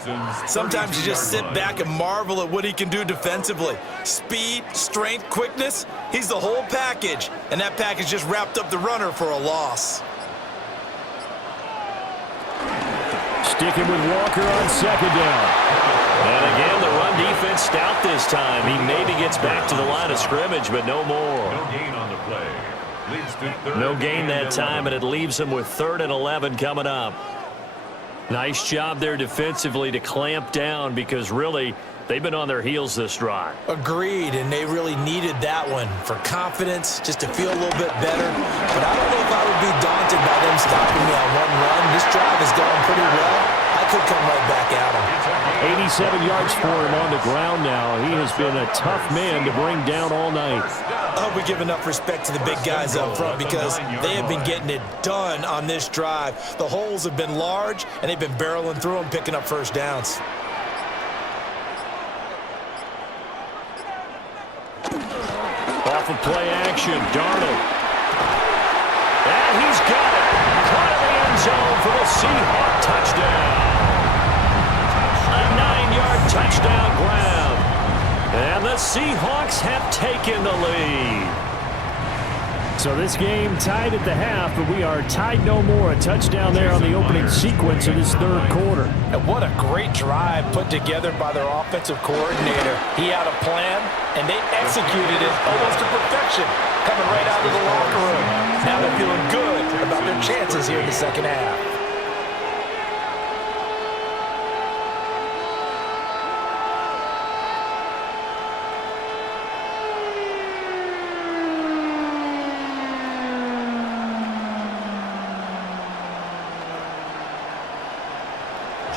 Sometimes you just sit back and marvel at what he can do defensively. Speed, strength, quickness, he's the whole package. And that package just wrapped up the runner for a loss. Sticking with Walker on second down. And again, the run defense stout this time. He maybe gets back to the line of scrimmage, but no more. No gain on the play. No gain that time, and it leaves him with 3rd and 11 coming up. Nice job there defensively to clamp down because really they've been on their heels this drive. Agreed, and they really needed that one for confidence, just to feel a little bit better. But I don't know if I would be daunted by them stopping me on one run. This drive is going pretty well. I could come right back at him. 87 yards for him on the ground now. He has been a tough man to bring down all night. I hope we give enough respect to the big guys up front because they have been getting it done on this drive. The holes have been large, and they've been barreling through them, picking up first downs. Off of play action, Darnold. And he's got it. Caught in the end zone for the Seahawks touchdown. A 9-yard touchdown grab. And the Seahawks have taken the lead. So this game tied at the half, but we are tied no more. A touchdown there on the opening sequence of this third quarter. And what a great drive put together by their offensive coordinator. He had a plan, and they executed it almost to perfection, coming right out of the locker room. Now they're feeling good about their chances here in the second half.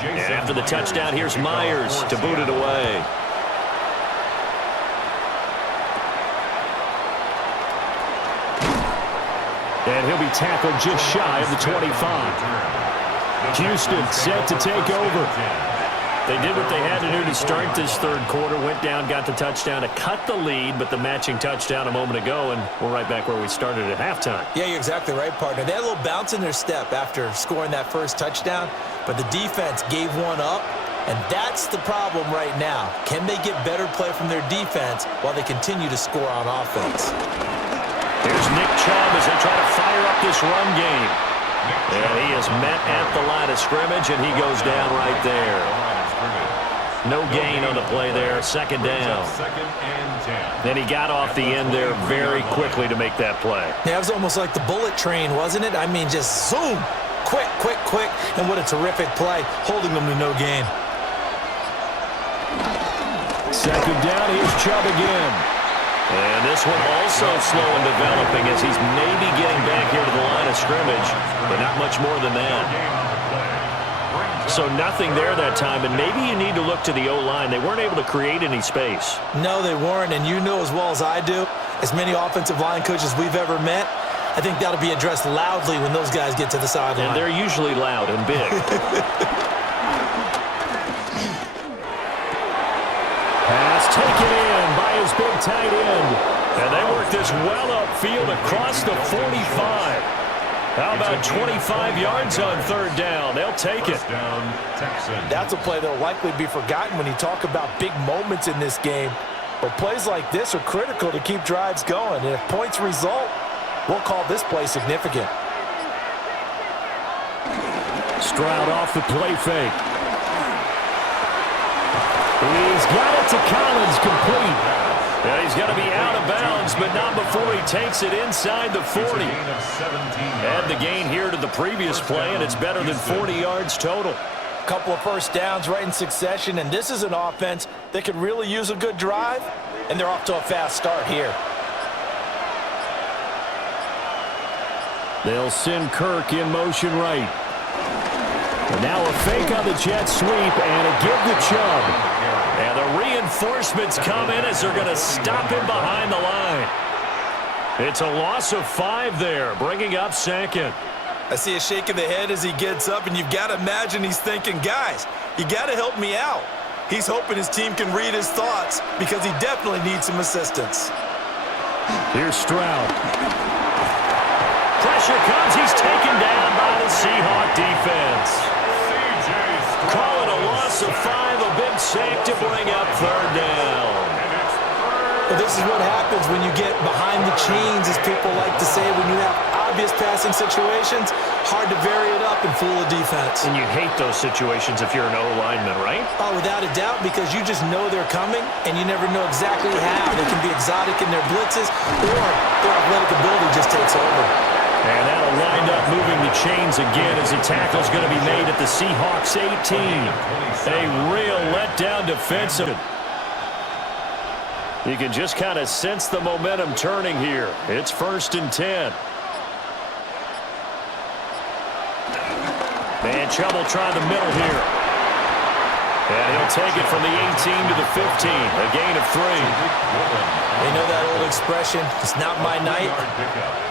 And after the touchdown, here's Myers to boot it away. And he'll be tackled just shy of the 25. Houston set to take over. They did what they had to do to start this third quarter, went down, got the touchdown to cut the lead, but the matching touchdown a moment ago, and we're right back where we started at halftime. Yeah, you're exactly right, partner. They had a little bounce in their step after scoring that first touchdown, but the defense gave one up, and that's the problem right now. Can they get better play from their defense while they continue to score on offense? Here's Nick Chubb as they try to fire up this run game. And he is met at the line of scrimmage, and he goes down right there. No gain on the play there, second down. Then he got off the end there very quickly to make that play. Yeah, it was almost like the bullet train, wasn't it? I mean, just zoom, quick, quick, quick, and what a terrific play, holding them to no gain. Second down, here's Chubb again. And this one also slow in developing as he's maybe getting back here to the line of scrimmage, but not much more than that. So nothing there that time, and maybe you need to look to the O-line. They weren't able to create any space. No, they weren't, and you know as well as I do, as many offensive line coaches we've ever met, I think that'll be addressed loudly when those guys get to the sideline. And they're usually loud and big. Pass taken in by his big tight end. And they work this well upfield across the 45. How about 25 yards on third down? They'll take it. That's a play that will likely be forgotten when you talk about big moments in this game. But plays like this are critical to keep drives going. And if points result, we'll call this play significant. Stroud off the play fake. He's got it to Collins, complete. Yeah, he's going to be out of bounds, but not before he takes it inside the 40. Add the gain here to the previous play, and it's better than 40 yards total. Couple of first downs right in succession, and this is an offense that could really use a good drive, and they're off to a fast start here. They'll send Kirk in motion right. And now a fake on the jet sweep and a give to Chubb. And the reinforcements come in as they're going to stop him behind the line. It's a loss of 5 there, bringing up second. I see a shake of the head as he gets up, and you've got to imagine he's thinking, guys, you got to help me out. He's hoping his team can read his thoughts because he definitely needs some assistance. Here's Stroud. Pressure comes. He's taken down by the Seahawks defense. Call it a loss of 5, a big sack to bring up third down. Well, this is what happens when you get behind the chains, as people like to say, when you have obvious passing situations, hard to vary it up and fool a defense. And you hate those situations if you're an O-lineman, right? Oh, without a doubt, because you just know they're coming, and you never know exactly how. They can be exotic in their blitzes, or their athletic ability just takes over. And that'll wind up moving the chains again as the tackle's going to be made at the Seahawks 18. A real letdown defensive. You can just kind of sense the momentum turning here. It's 1st and 10. And trouble trying the middle here. And he'll take it from the 18 to the 15. A gain of 3. You know that old expression, it's not my night?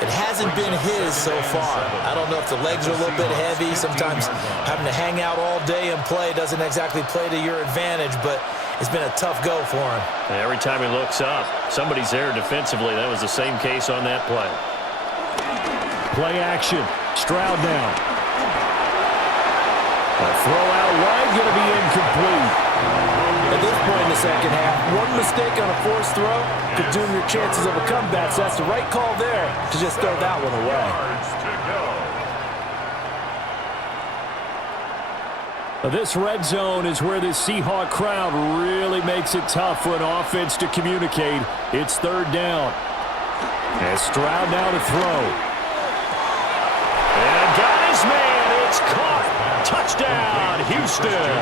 It hasn't been his so far. I don't know if the legs are a little bit heavy. Sometimes having to hang out all day and play doesn't exactly play to your advantage, but it's been a tough go for him. Every time he looks up, somebody's there defensively. That was the same case on that play. Play action. Stroud now. A throw out wide, going to be incomplete. At this point in the second half, one mistake on a forced throw could doom your chances of a comeback, so that's the right call there to just throw that one away. This red zone is where the Seahawk crowd really makes it tough for an offense to communicate. It's 3rd down. And Stroud now to throw. And got his man. It's caught. Touchdown, Houston.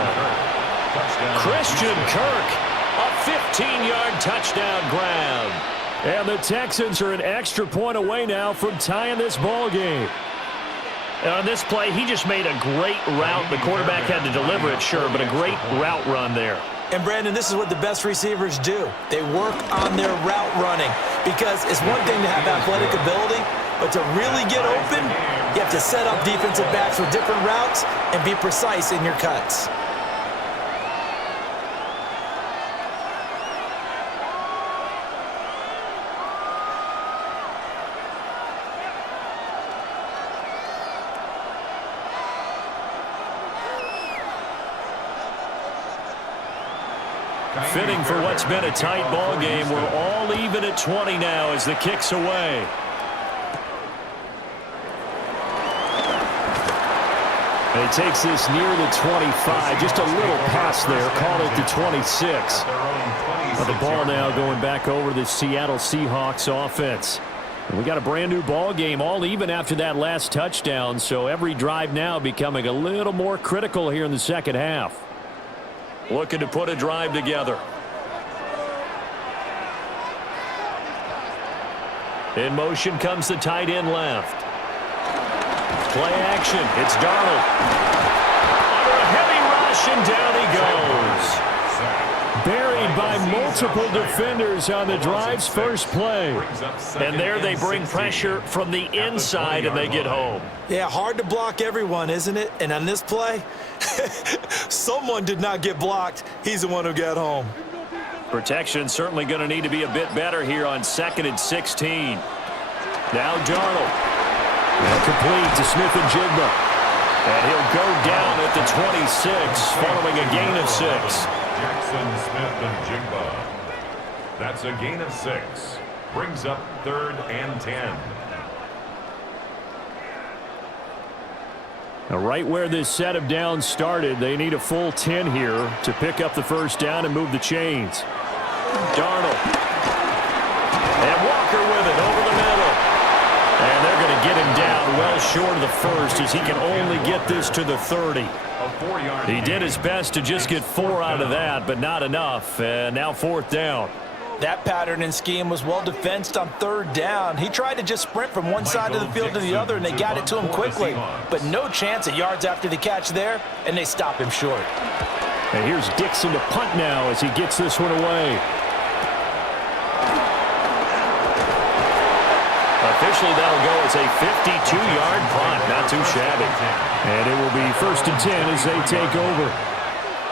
Christian Kirk, a 15-yard touchdown grab. And the Texans are an extra point away now from tying this ball game. And on this play, he just made a great route. The quarterback had to deliver it, sure, but a great route run there. And, Brandon, this is what the best receivers do. They work on their route running because it's one thing to have athletic ability, but to really get open, you have to set up defensive backs with different routes and be precise in your cuts. Fitting for what's been a tight ball game. We're all even at 20 now as the kick's away. And he takes this near the 25. Just a little pass there. Call it the 26. But the ball now going back over the Seattle Seahawks offense. And we got a brand new ball game, all even after that last touchdown. So every drive now becoming a little more critical here in the second half. Looking to put a drive together. In motion comes the tight end left. Play action. It's Darnold. Under a heavy rush, and down he goes. Buried by multiple defenders on the drive's first play. And there they bring pressure from the inside, and they get home. Yeah, hard to block everyone, isn't it? And on this play, someone did not get blocked. He's the one who got home. Protection certainly going to need to be a bit better here on 2nd and 16. Now Darnold. Complete to Smith and Jigba. And he'll go down at the 26 following a gain of 6. Jackson, Smith, and Jigba. That's a gain of 6. Brings up 3rd and 10. Now right where this set of downs started, they need a full 10 here to pick up the first down and move the chains. Darnold. And Walker with it over the middle. And they're going to get him down well short of the first as he can only get this to the 30. He did his best to just get 4 out of that, but not enough. And now 4th down. That pattern and scheme was well defensed on 3rd down. He tried to just sprint from one side of the field to the other, and they got it to him quickly. But no chance at yards after the catch there, and they stop him short. And here's Dixon to punt now as he gets this one away. Officially, that'll go as a 52-yard punt. Not too shabby. And it will be 1st and 10 as they take over.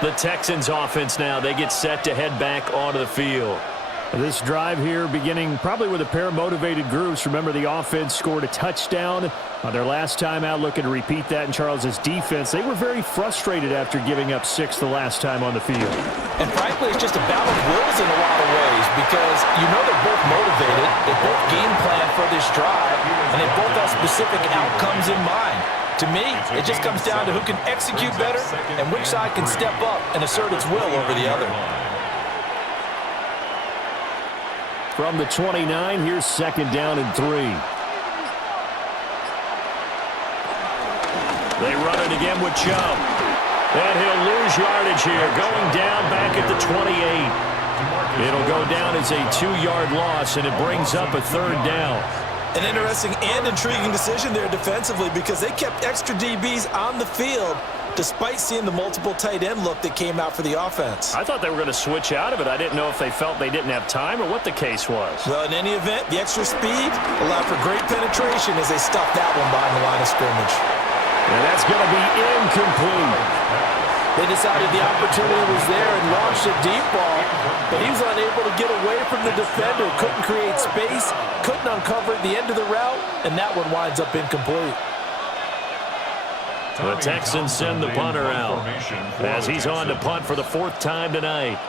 The Texans offense now, they get set to head back onto the field. This drive here beginning probably with a pair of motivated groups. Remember, the offense scored a touchdown on their last time out, looking to repeat that in Charles's defense. They were very frustrated after giving up 6 the last time on the field. And frankly, it's just a battle of wills in a lot of ways because you know they're both motivated, they both game plan for this drive, and they both have specific outcomes in mind. To me, it just comes down to who can execute better and which side can step up and assert its will over the other. From the 29, here's 2nd down and 3. They run it again with Chubb. And he'll lose yardage here, going down back at the 28. It'll go down as a 2-yard loss, and it brings up a 3rd down. An interesting and intriguing decision there defensively because they kept extra DBs on the field despite seeing the multiple tight end look that came out for the offense. I thought they were going to switch out of it. I didn't know if they felt they didn't have time or what the case was. Well, in any event, the extra speed allowed for great penetration as they stuffed that one behind the line of scrimmage. And that's going to be incomplete. They decided the opportunity was there and launched a deep ball, but he was unable to get away from the defender, couldn't create space, couldn't uncover the end of the route, and that one winds up incomplete. The Texans send the punter out as he's on to punt for the 4th time tonight.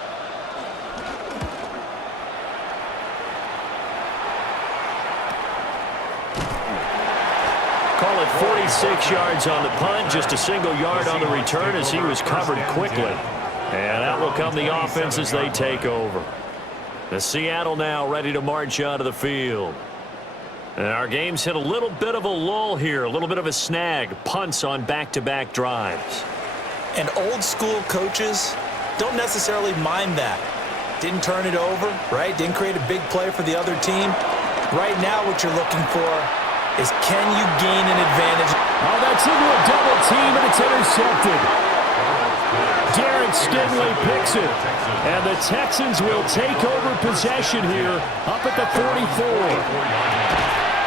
Call it 46 yards on the punt, just a single yard on the return as he was covered quickly. And out will come the offense as they take over. The Seattle now ready to march out of the field. And our game's hit a little bit of a lull here, a little bit of a snag. Punts on back-to-back drives. And old-school coaches don't necessarily mind that. Didn't turn it over, right? Didn't create a big play for the other team. Right now what you're looking for is can you gain an advantage? Oh, that's into a double team, and it's intercepted. Derek Stingley picks it. And the Texans will take over possession here up at the 44.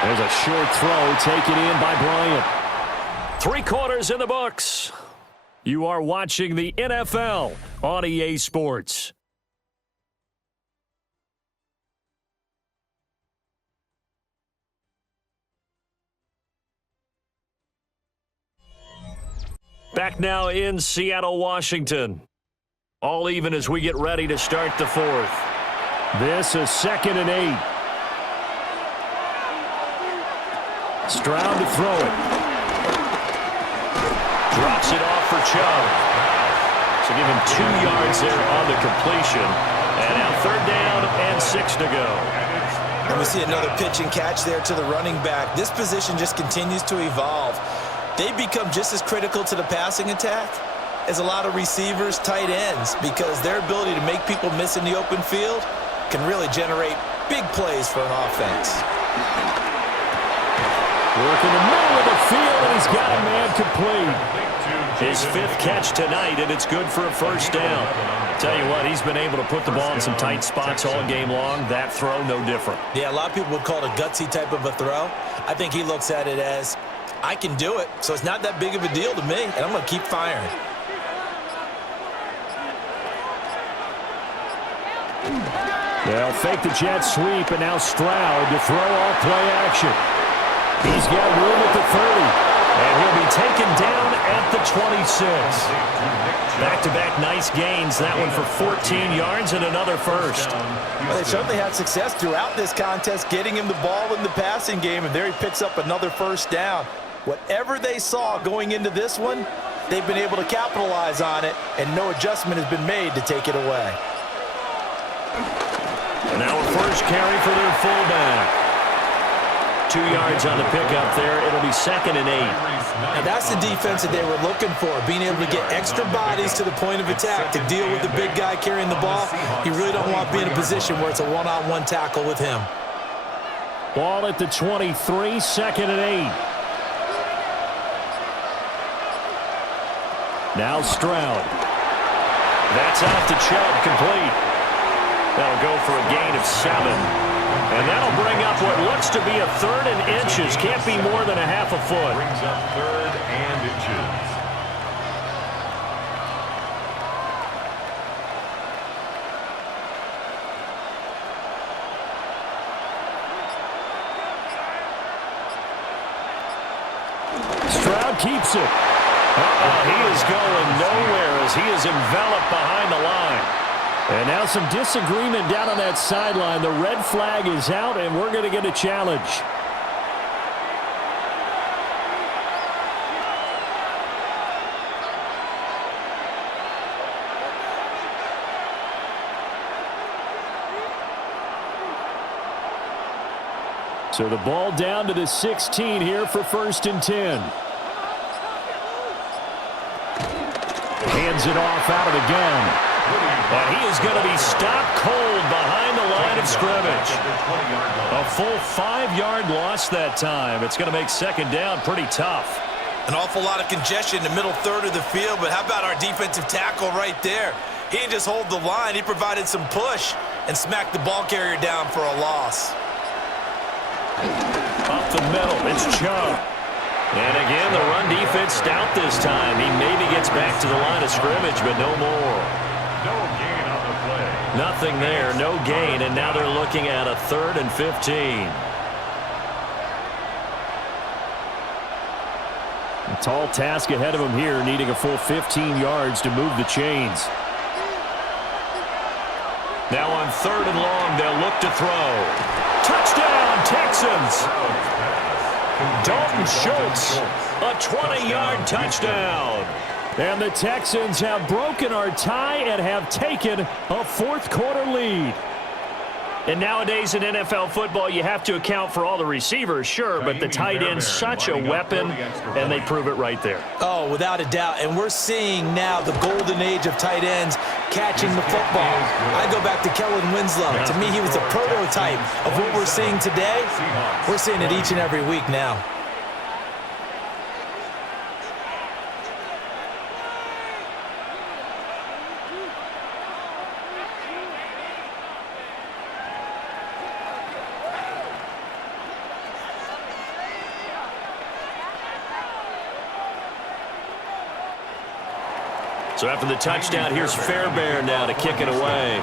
There's a short throw taken in by Bryant. 3 quarters in the books. You are watching the NFL on EA Sports. Back now in Seattle, Washington. All even as we get ready to start the 4th. This is 2nd and 8. Stroud to throw it. Drops it off for Chubb. So give him 2 yards there on the completion. And now 3rd down and 6 to go. And we see another pitch and catch there to the running back. This position just continues to evolve. They become just as critical to the passing attack as a lot of receivers, tight ends, because their ability to make people miss in the open field can really generate big plays for an offense. Working the middle of the field, and he's got a man complete. His 5th catch tonight, and it's good for a 1st down. Tell you what, he's been able to put the ball in some tight spots all game long. That throw, no different. Yeah, a lot of people would call it a gutsy type of a throw. I think he looks at it as, I can do it, so it's not that big of a deal to me, and I'm going to keep firing. They'll fake the jet sweep, and now Stroud to throw off play action. He's got room at the 30, and he'll be taken down at the 26. Back-to-back nice gains, that one for 14 yards and another 1st. Well, they certainly had success throughout this contest getting him the ball in the passing game, and there he picks up another 1st down. Whatever they saw going into this one, they've been able to capitalize on it, and no adjustment has been made to take it away. And now a 1st carry for their fullback. 2 yards on the pickup there. It'll be 2nd and 8. Now that's the defense that they were looking for, being able to get extra bodies to the point of attack to deal with the big guy carrying the ball. You really don't want to be in a position where it's a one-on-one tackle with him. Ball at the 23, 2nd and 8. Now Stroud. That's out to Chubb, complete. That'll go for a gain of 7. And that'll bring up what looks to be a 3rd and inches. Can't be more than a half a foot. Brings up 3rd and inches. Stroud keeps it. He is going nowhere as he is enveloped behind the line. And now some disagreement down on that sideline. The red flag is out, and we're going to get a challenge. So the ball down to the 16 here for 1st and 10. hands it off out of the gun. And he is going to be stopped cold behind the line of scrimmage. A full 5-yard loss that time. It's going to make second down pretty tough. An awful lot of congestion in the middle third of the field, but how about our defensive tackle right there? He didn't just hold the line, he provided some push and smacked the ball carrier down for a loss. Up the middle, it's Chubb. And again, the run defense stout this time. He maybe gets back to the line of scrimmage, but no more. No gain on the play. Nothing there, no gain, and now they're looking at a 3rd and 15. A tall task ahead of him here, needing a full 15 yards to move the chains. Now on 3rd and long, they'll look to throw. Touchdown, Texans! Dalton Schultz, a 20-yard touchdown. And the Texans have broken our tie and have taken a fourth-quarter lead. And nowadays in NFL football, you have to account for all the receivers, sure, but the tight end's such a weapon, and they prove it right there. Oh, without a doubt. And we're seeing now the golden age of tight ends catching the football. I go back to Kellen Winslow. To me, he was the prototype of what we're seeing today. We're seeing it each and every week now. So after the touchdown, here's Fairbairn now to kick it away.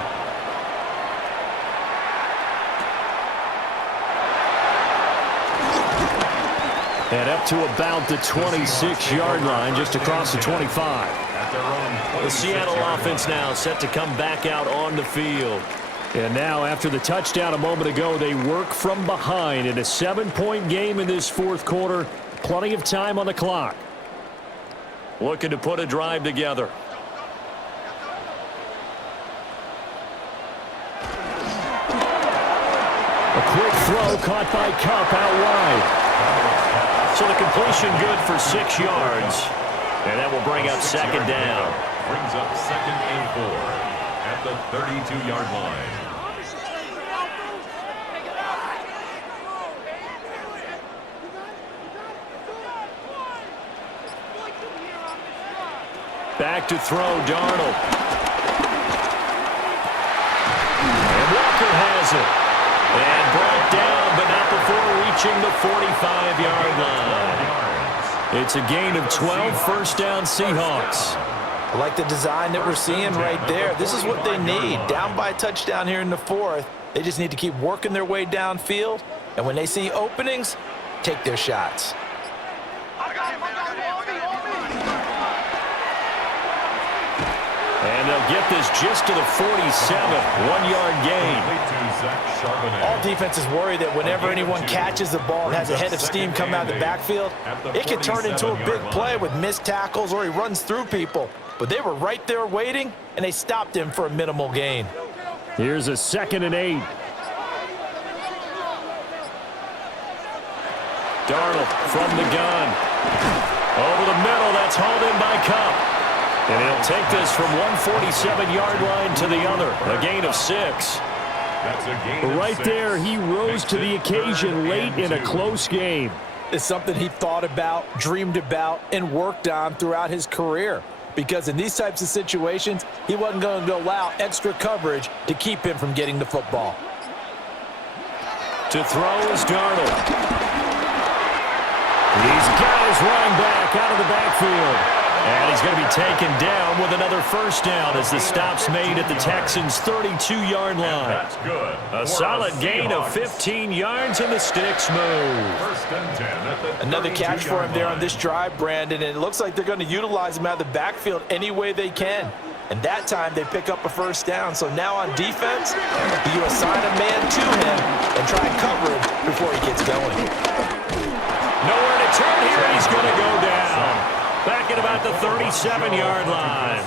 And up to about the 26-yard line, just across the 25. The Seattle offense now set to come back out on the field. And now, after the touchdown a moment ago, they work from behind in a 7-point game in this fourth quarter. Plenty of time on the clock. Looking to put a drive together. A quick throw caught by Kupp out wide. So the completion good for 6 yards. And that will bring up second down. Brings up 2nd and 4 at the 32-yard line. Back to throw, Darnold. And Walker has it. And brought down, but not before reaching the 45-yard line. It's a gain of 12, first down Seahawks. I like the design that we're seeing right there. This is what they need. Down by a touchdown here in the fourth. They just need to keep working their way downfield. And when they see openings, take their shots. And they'll get this just to the 47, 1-yard gain. All defenses worry that whenever anyone catches the ball and has a head of steam come out of the backfield, it can turn into a big play with missed tackles or he runs through people. But they were right there waiting, and they stopped him for a minimal gain. Here's a 2nd and 8. Darnold from the gun. Over the middle, that's hauled in by Kupp. And he'll take this from 147-yard line to the other. A gain of 6. That's a gain of right 6. there, he rose to the occasion late in a close game. It's something he thought about, dreamed about, and worked on throughout his career. Because in these types of situations, he wasn't going to allow extra coverage to keep him from getting the football. To throw is Darnold. He's got his running back out of the backfield. And he's going to be taken down with another first down as the stop's made at the Texans' 32-yard line. That's good. A solid gain of 15 yards, and the sticks move. 1st and 10 at the Another catch for him there on this drive, Brandon, and it looks like they're going to utilize him out of the backfield any way they can. And that time they pick up a first down. So now on defense, you assign a man to him and try and cover him before he gets going. Nowhere to turn here, and he's going to go down. Back at about the 37-yard line.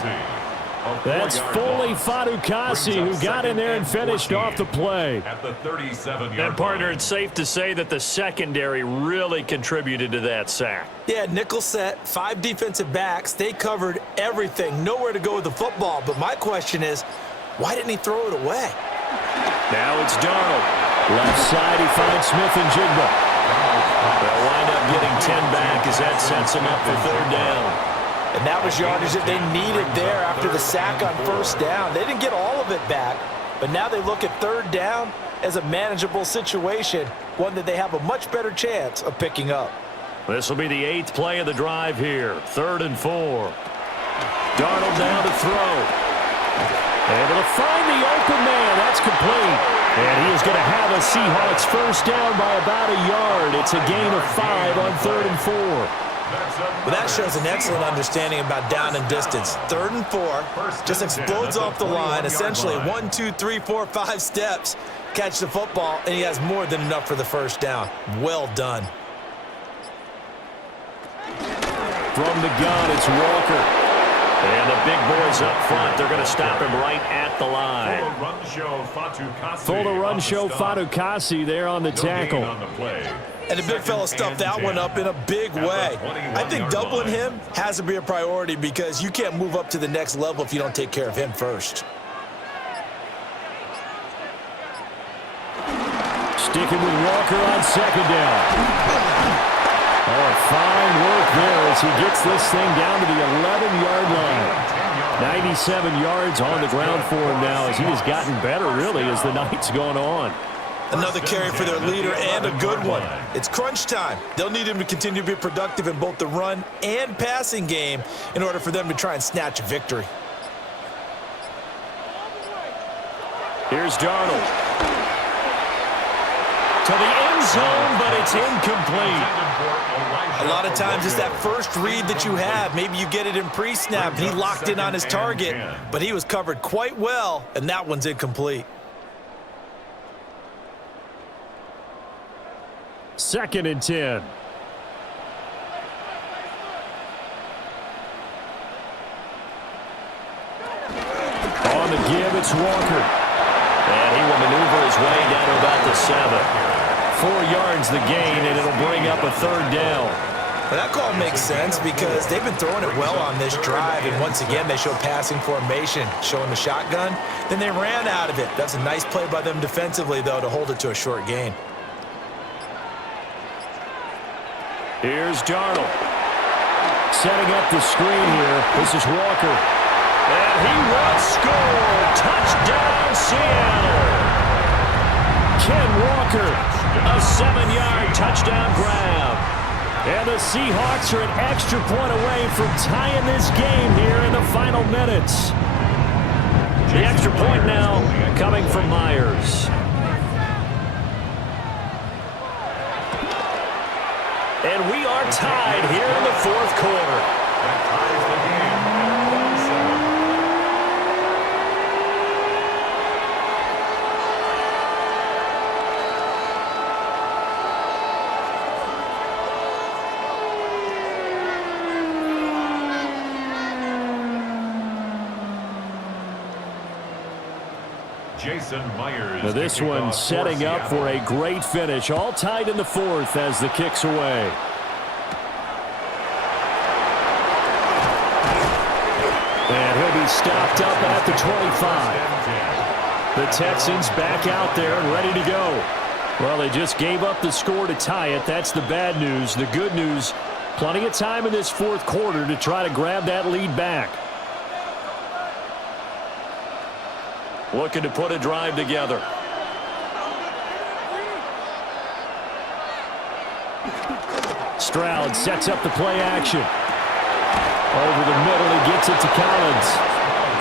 That's Foley Fatukasi who got in there and finished off the play. At the 37-yard And, partner, line. it's safe to say that the secondary really contributed to that sack. Yeah, nickel set, 5 defensive backs. They covered everything. Nowhere to go with the football. But my question is, why didn't he throw it away? Now it's Darnold. Left side, he finds Smith and Jigba. They'll wind up getting 10 back as that sets him up for 3rd down. And that was yardage that they needed there after the sack on 1st down. They didn't get all of it back, but now they look at 3rd down as a manageable situation, one that they have a much better chance of picking up. This will be the 8th play of the drive here. 3rd and 4. Darnold down to throw. Able to find the open man. That's complete. And he is going to have a Seahawks 1st down by about a yard. It's a gain of 5 on 3rd and 4. Well, that shows an excellent understanding about down and distance. 3rd and 4, just explodes off the line. Essentially 1, 2, 3, 4, 5 steps. Catch the football, and he has more than enough for the 1st down. Well done. From the gun, it's Walker. And the big boys up front, they're going to stop him right at the line. Full to run show Fatukasi there on the tackle. And the big fella stuffed that one up in a big way. I think doubling him has to be a priority because you can't move up to the next level if you don't take care of him first. Sticking with Walker on 2nd down. Oh, fine work there as he gets this thing down to the 11-yard line. 97 yards on the ground for him now as he has gotten better, really, as the night's gone on. Another carry for their leader and a good one. It's crunch time. They'll need him to continue to be productive in both the run and passing game in order for them to try and snatch a victory. Here's Darnold. To the end zone, but it's incomplete. A lot of times it's that first read that you have. Maybe you get it in pre-snap. He locked in on his target, but he was covered quite well, and that one's incomplete. 2nd and 10. On the give, it's Walker. And he will maneuver his way down to about the 7. 4 yards the gain, and it'll bring up a 3rd down. Well, that call makes sense because they've been throwing it well on this drive, and once again they show passing formation, showing the shotgun. Then they ran out of it. That's a nice play by them defensively, though, to hold it to a short gain. Here's Darnold. Setting up the screen here. This is Walker. And he will score. Touchdown, Seattle. Ken Walker, a 7-yard touchdown grab. And the Seahawks are an extra point away from tying this game here in the final minutes. The extra point now coming from Myers. And we are tied here in the 4th quarter. That ties the game at 1-7. Now this one setting up for a great finish. All tied in the 4th as the kick's away. And he'll be stopped up at the 25. The Texans back out there and ready to go. Well, they just gave up the score to tie it. That's the bad news. The good news, plenty of time in this 4th quarter to try to grab that lead back. Looking to put a drive together. Stroud sets up the play action. Over the middle, he gets it to Collins.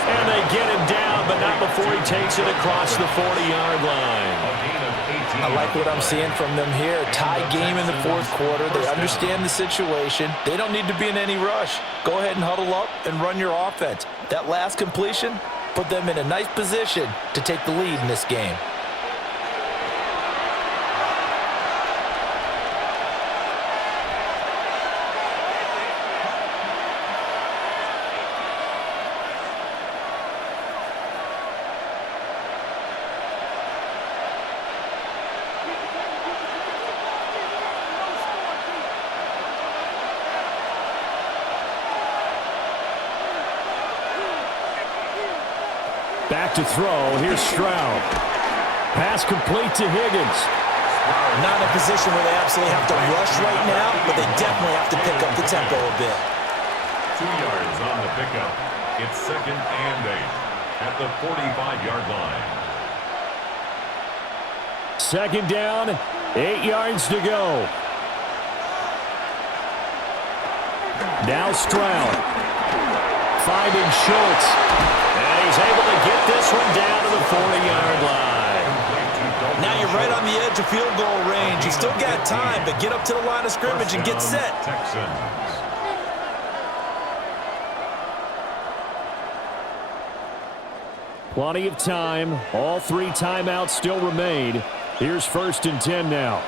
And they get him down, but not before he takes it across the 40-yard line. I like what I'm seeing from them here. Tie game in the 4th quarter. They understand the situation. They don't need to be in any rush. Go ahead and huddle up and run your offense. That last completion put them in a nice position to take the lead in this game. Back to throw. Here's Stroud. Pass complete to Higgins. Not in a position where they absolutely have to rush right now, but they definitely have to pick up the tempo a bit. 2 yards on the pickup. It's 2nd and 8 at the 45-yard line. 2nd down, 8 yards to go. Now Stroud. Finding Schultz. And he's able to get this one down to the 40-yard line. Now you're right on the edge of field goal range. You still got time, but get up to the line of scrimmage and get set. Texans. Plenty of time. All 3 timeouts still remain. Here's 1st and 10 now.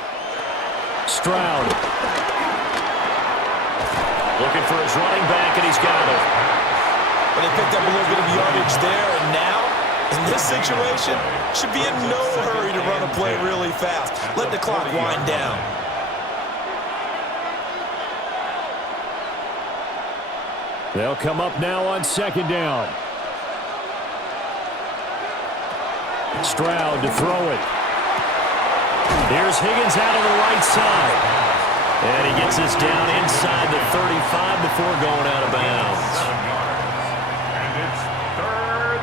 Stroud. Looking for his running back, and he's got it. But they picked up a little bit of yardage there, and now, in this situation, should be in no hurry to run a play really fast. Let the clock wind down. They'll come up now on 2nd down. Stroud to throw it. Here's Higgins out on the right side. And he gets this down inside the 35 before going out of bounds. And it's 3rd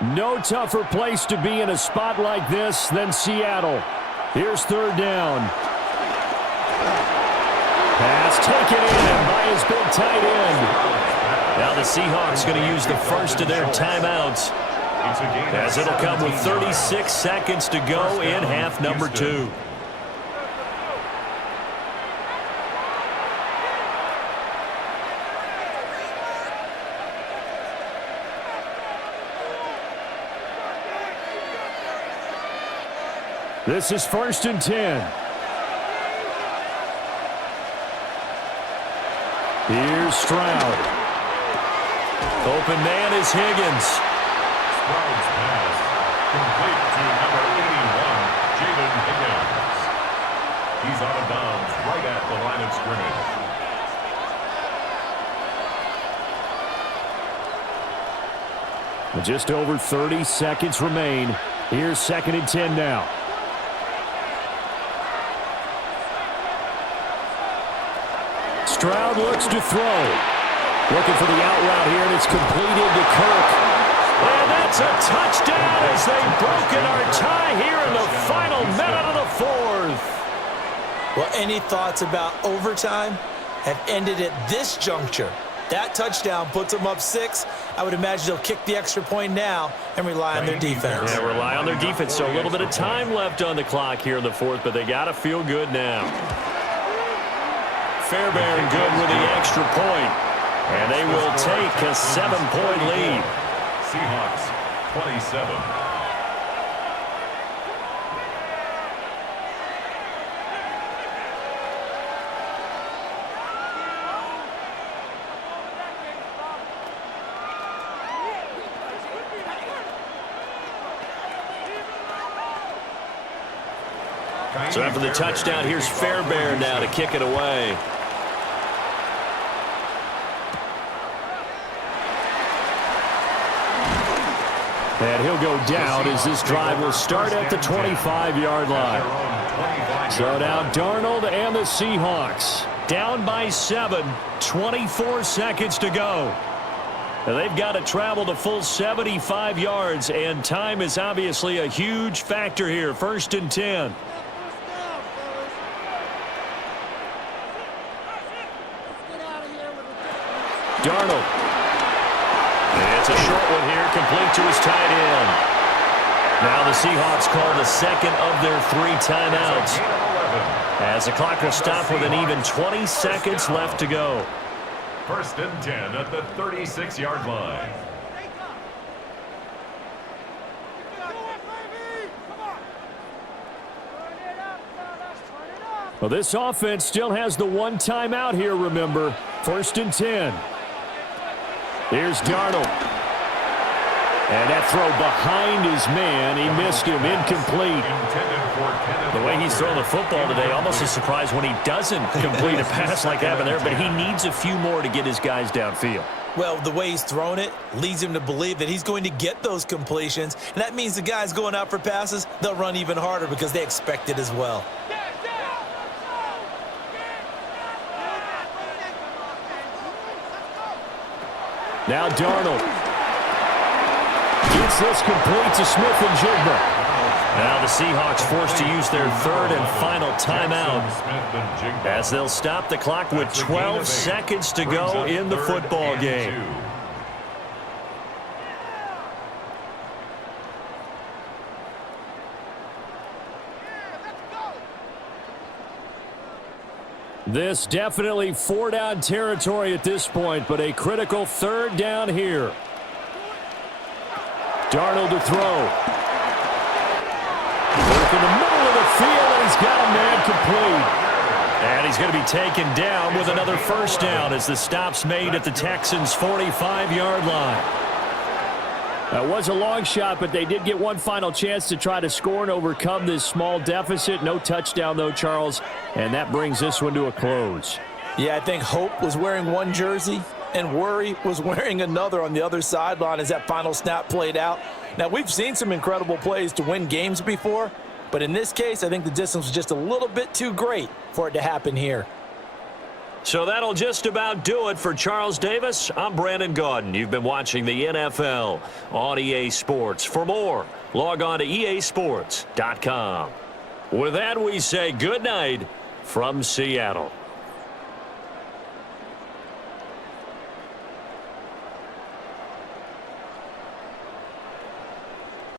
down. No tougher place to be in a spot like this than Seattle. Here's 3rd down. Pass taken in by his big tight end. Now the Seahawks going to use the first of their timeouts, as it'll come with 36 seconds to go in half number 2. This is 1st and 10. Here's Stroud. Open man is Higgins. Stroud's pass complete to number 81, Jaden Higgins. He's out of bounds right at the line of scrimmage. Just over 30 seconds remain. Here's 2nd and 10 now. Stroud looks to throw. Looking for the out route here, and it's completed to Kirk. And that's a touchdown as they've broken our tie here in the final minute of the 4th. Well, any thoughts about overtime have ended at this juncture. That touchdown puts them up 6. I would imagine they'll kick the extra point now and rely on their defense. Yeah, rely on their defense. So a little bit of time left on the clock here in the 4th, but they got to feel good now. Fairbairn good with the extra point. And they will take a 7-point lead. Seahawks 27. So after the touchdown, here's Fairbairn now to kick it away. And he'll go down as this drive will start at the 25-yard line. So now Darnold and the Seahawks down by 7, 24 seconds to go. Now they've got to travel the full 75 yards, and time is obviously a huge factor here. 1st and 10. Darnold. It's a short one here, complete to his tight end. Now the Seahawks call the 2nd of their 3 timeouts, as the clock will stop with an even 20 seconds left to go. 1st and 10 at the 36-yard line. Well, this offense still has the 1 timeout here, remember. 1st and 10. Here's Darnold. And that throw behind his man, he missed him, incomplete. The way he's throwing the football today, almost a surprise when he doesn't complete a pass like happened there, but he needs a few more to get his guys downfield. Well, the way he's thrown it leads him to believe that he's going to get those completions, and that means the guys going out for passes, they'll run even harder because they expect it as well. Now Darnold gets this complete to Smith-Njigba. Now the Seahawks forced to use their third and final timeout as they'll stop the clock with 12 seconds to go in the football game. This definitely four-down territory at this point, but a critical third down here. Darnold to throw. Work in the middle of the field, and he's got a man complete. And he's going to be taken down with another first down as the stop's made at the Texans' 45-yard line. That was a long shot, but they did get one final chance to try to score and overcome this small deficit. No touchdown, though, Charles, and that brings this one to a close. Yeah, I think Hope was wearing one jersey and Worry was wearing another on the other sideline as that final snap played out. Now, we've seen some incredible plays to win games before, but in this case, I think the distance was just a little bit too great for it to happen here. So that'll just about do it for Charles Davis. I'm Brandon Gaudin. You've been watching the NFL on EA Sports. For more, log on to easports.com. With that, we say good night from Seattle.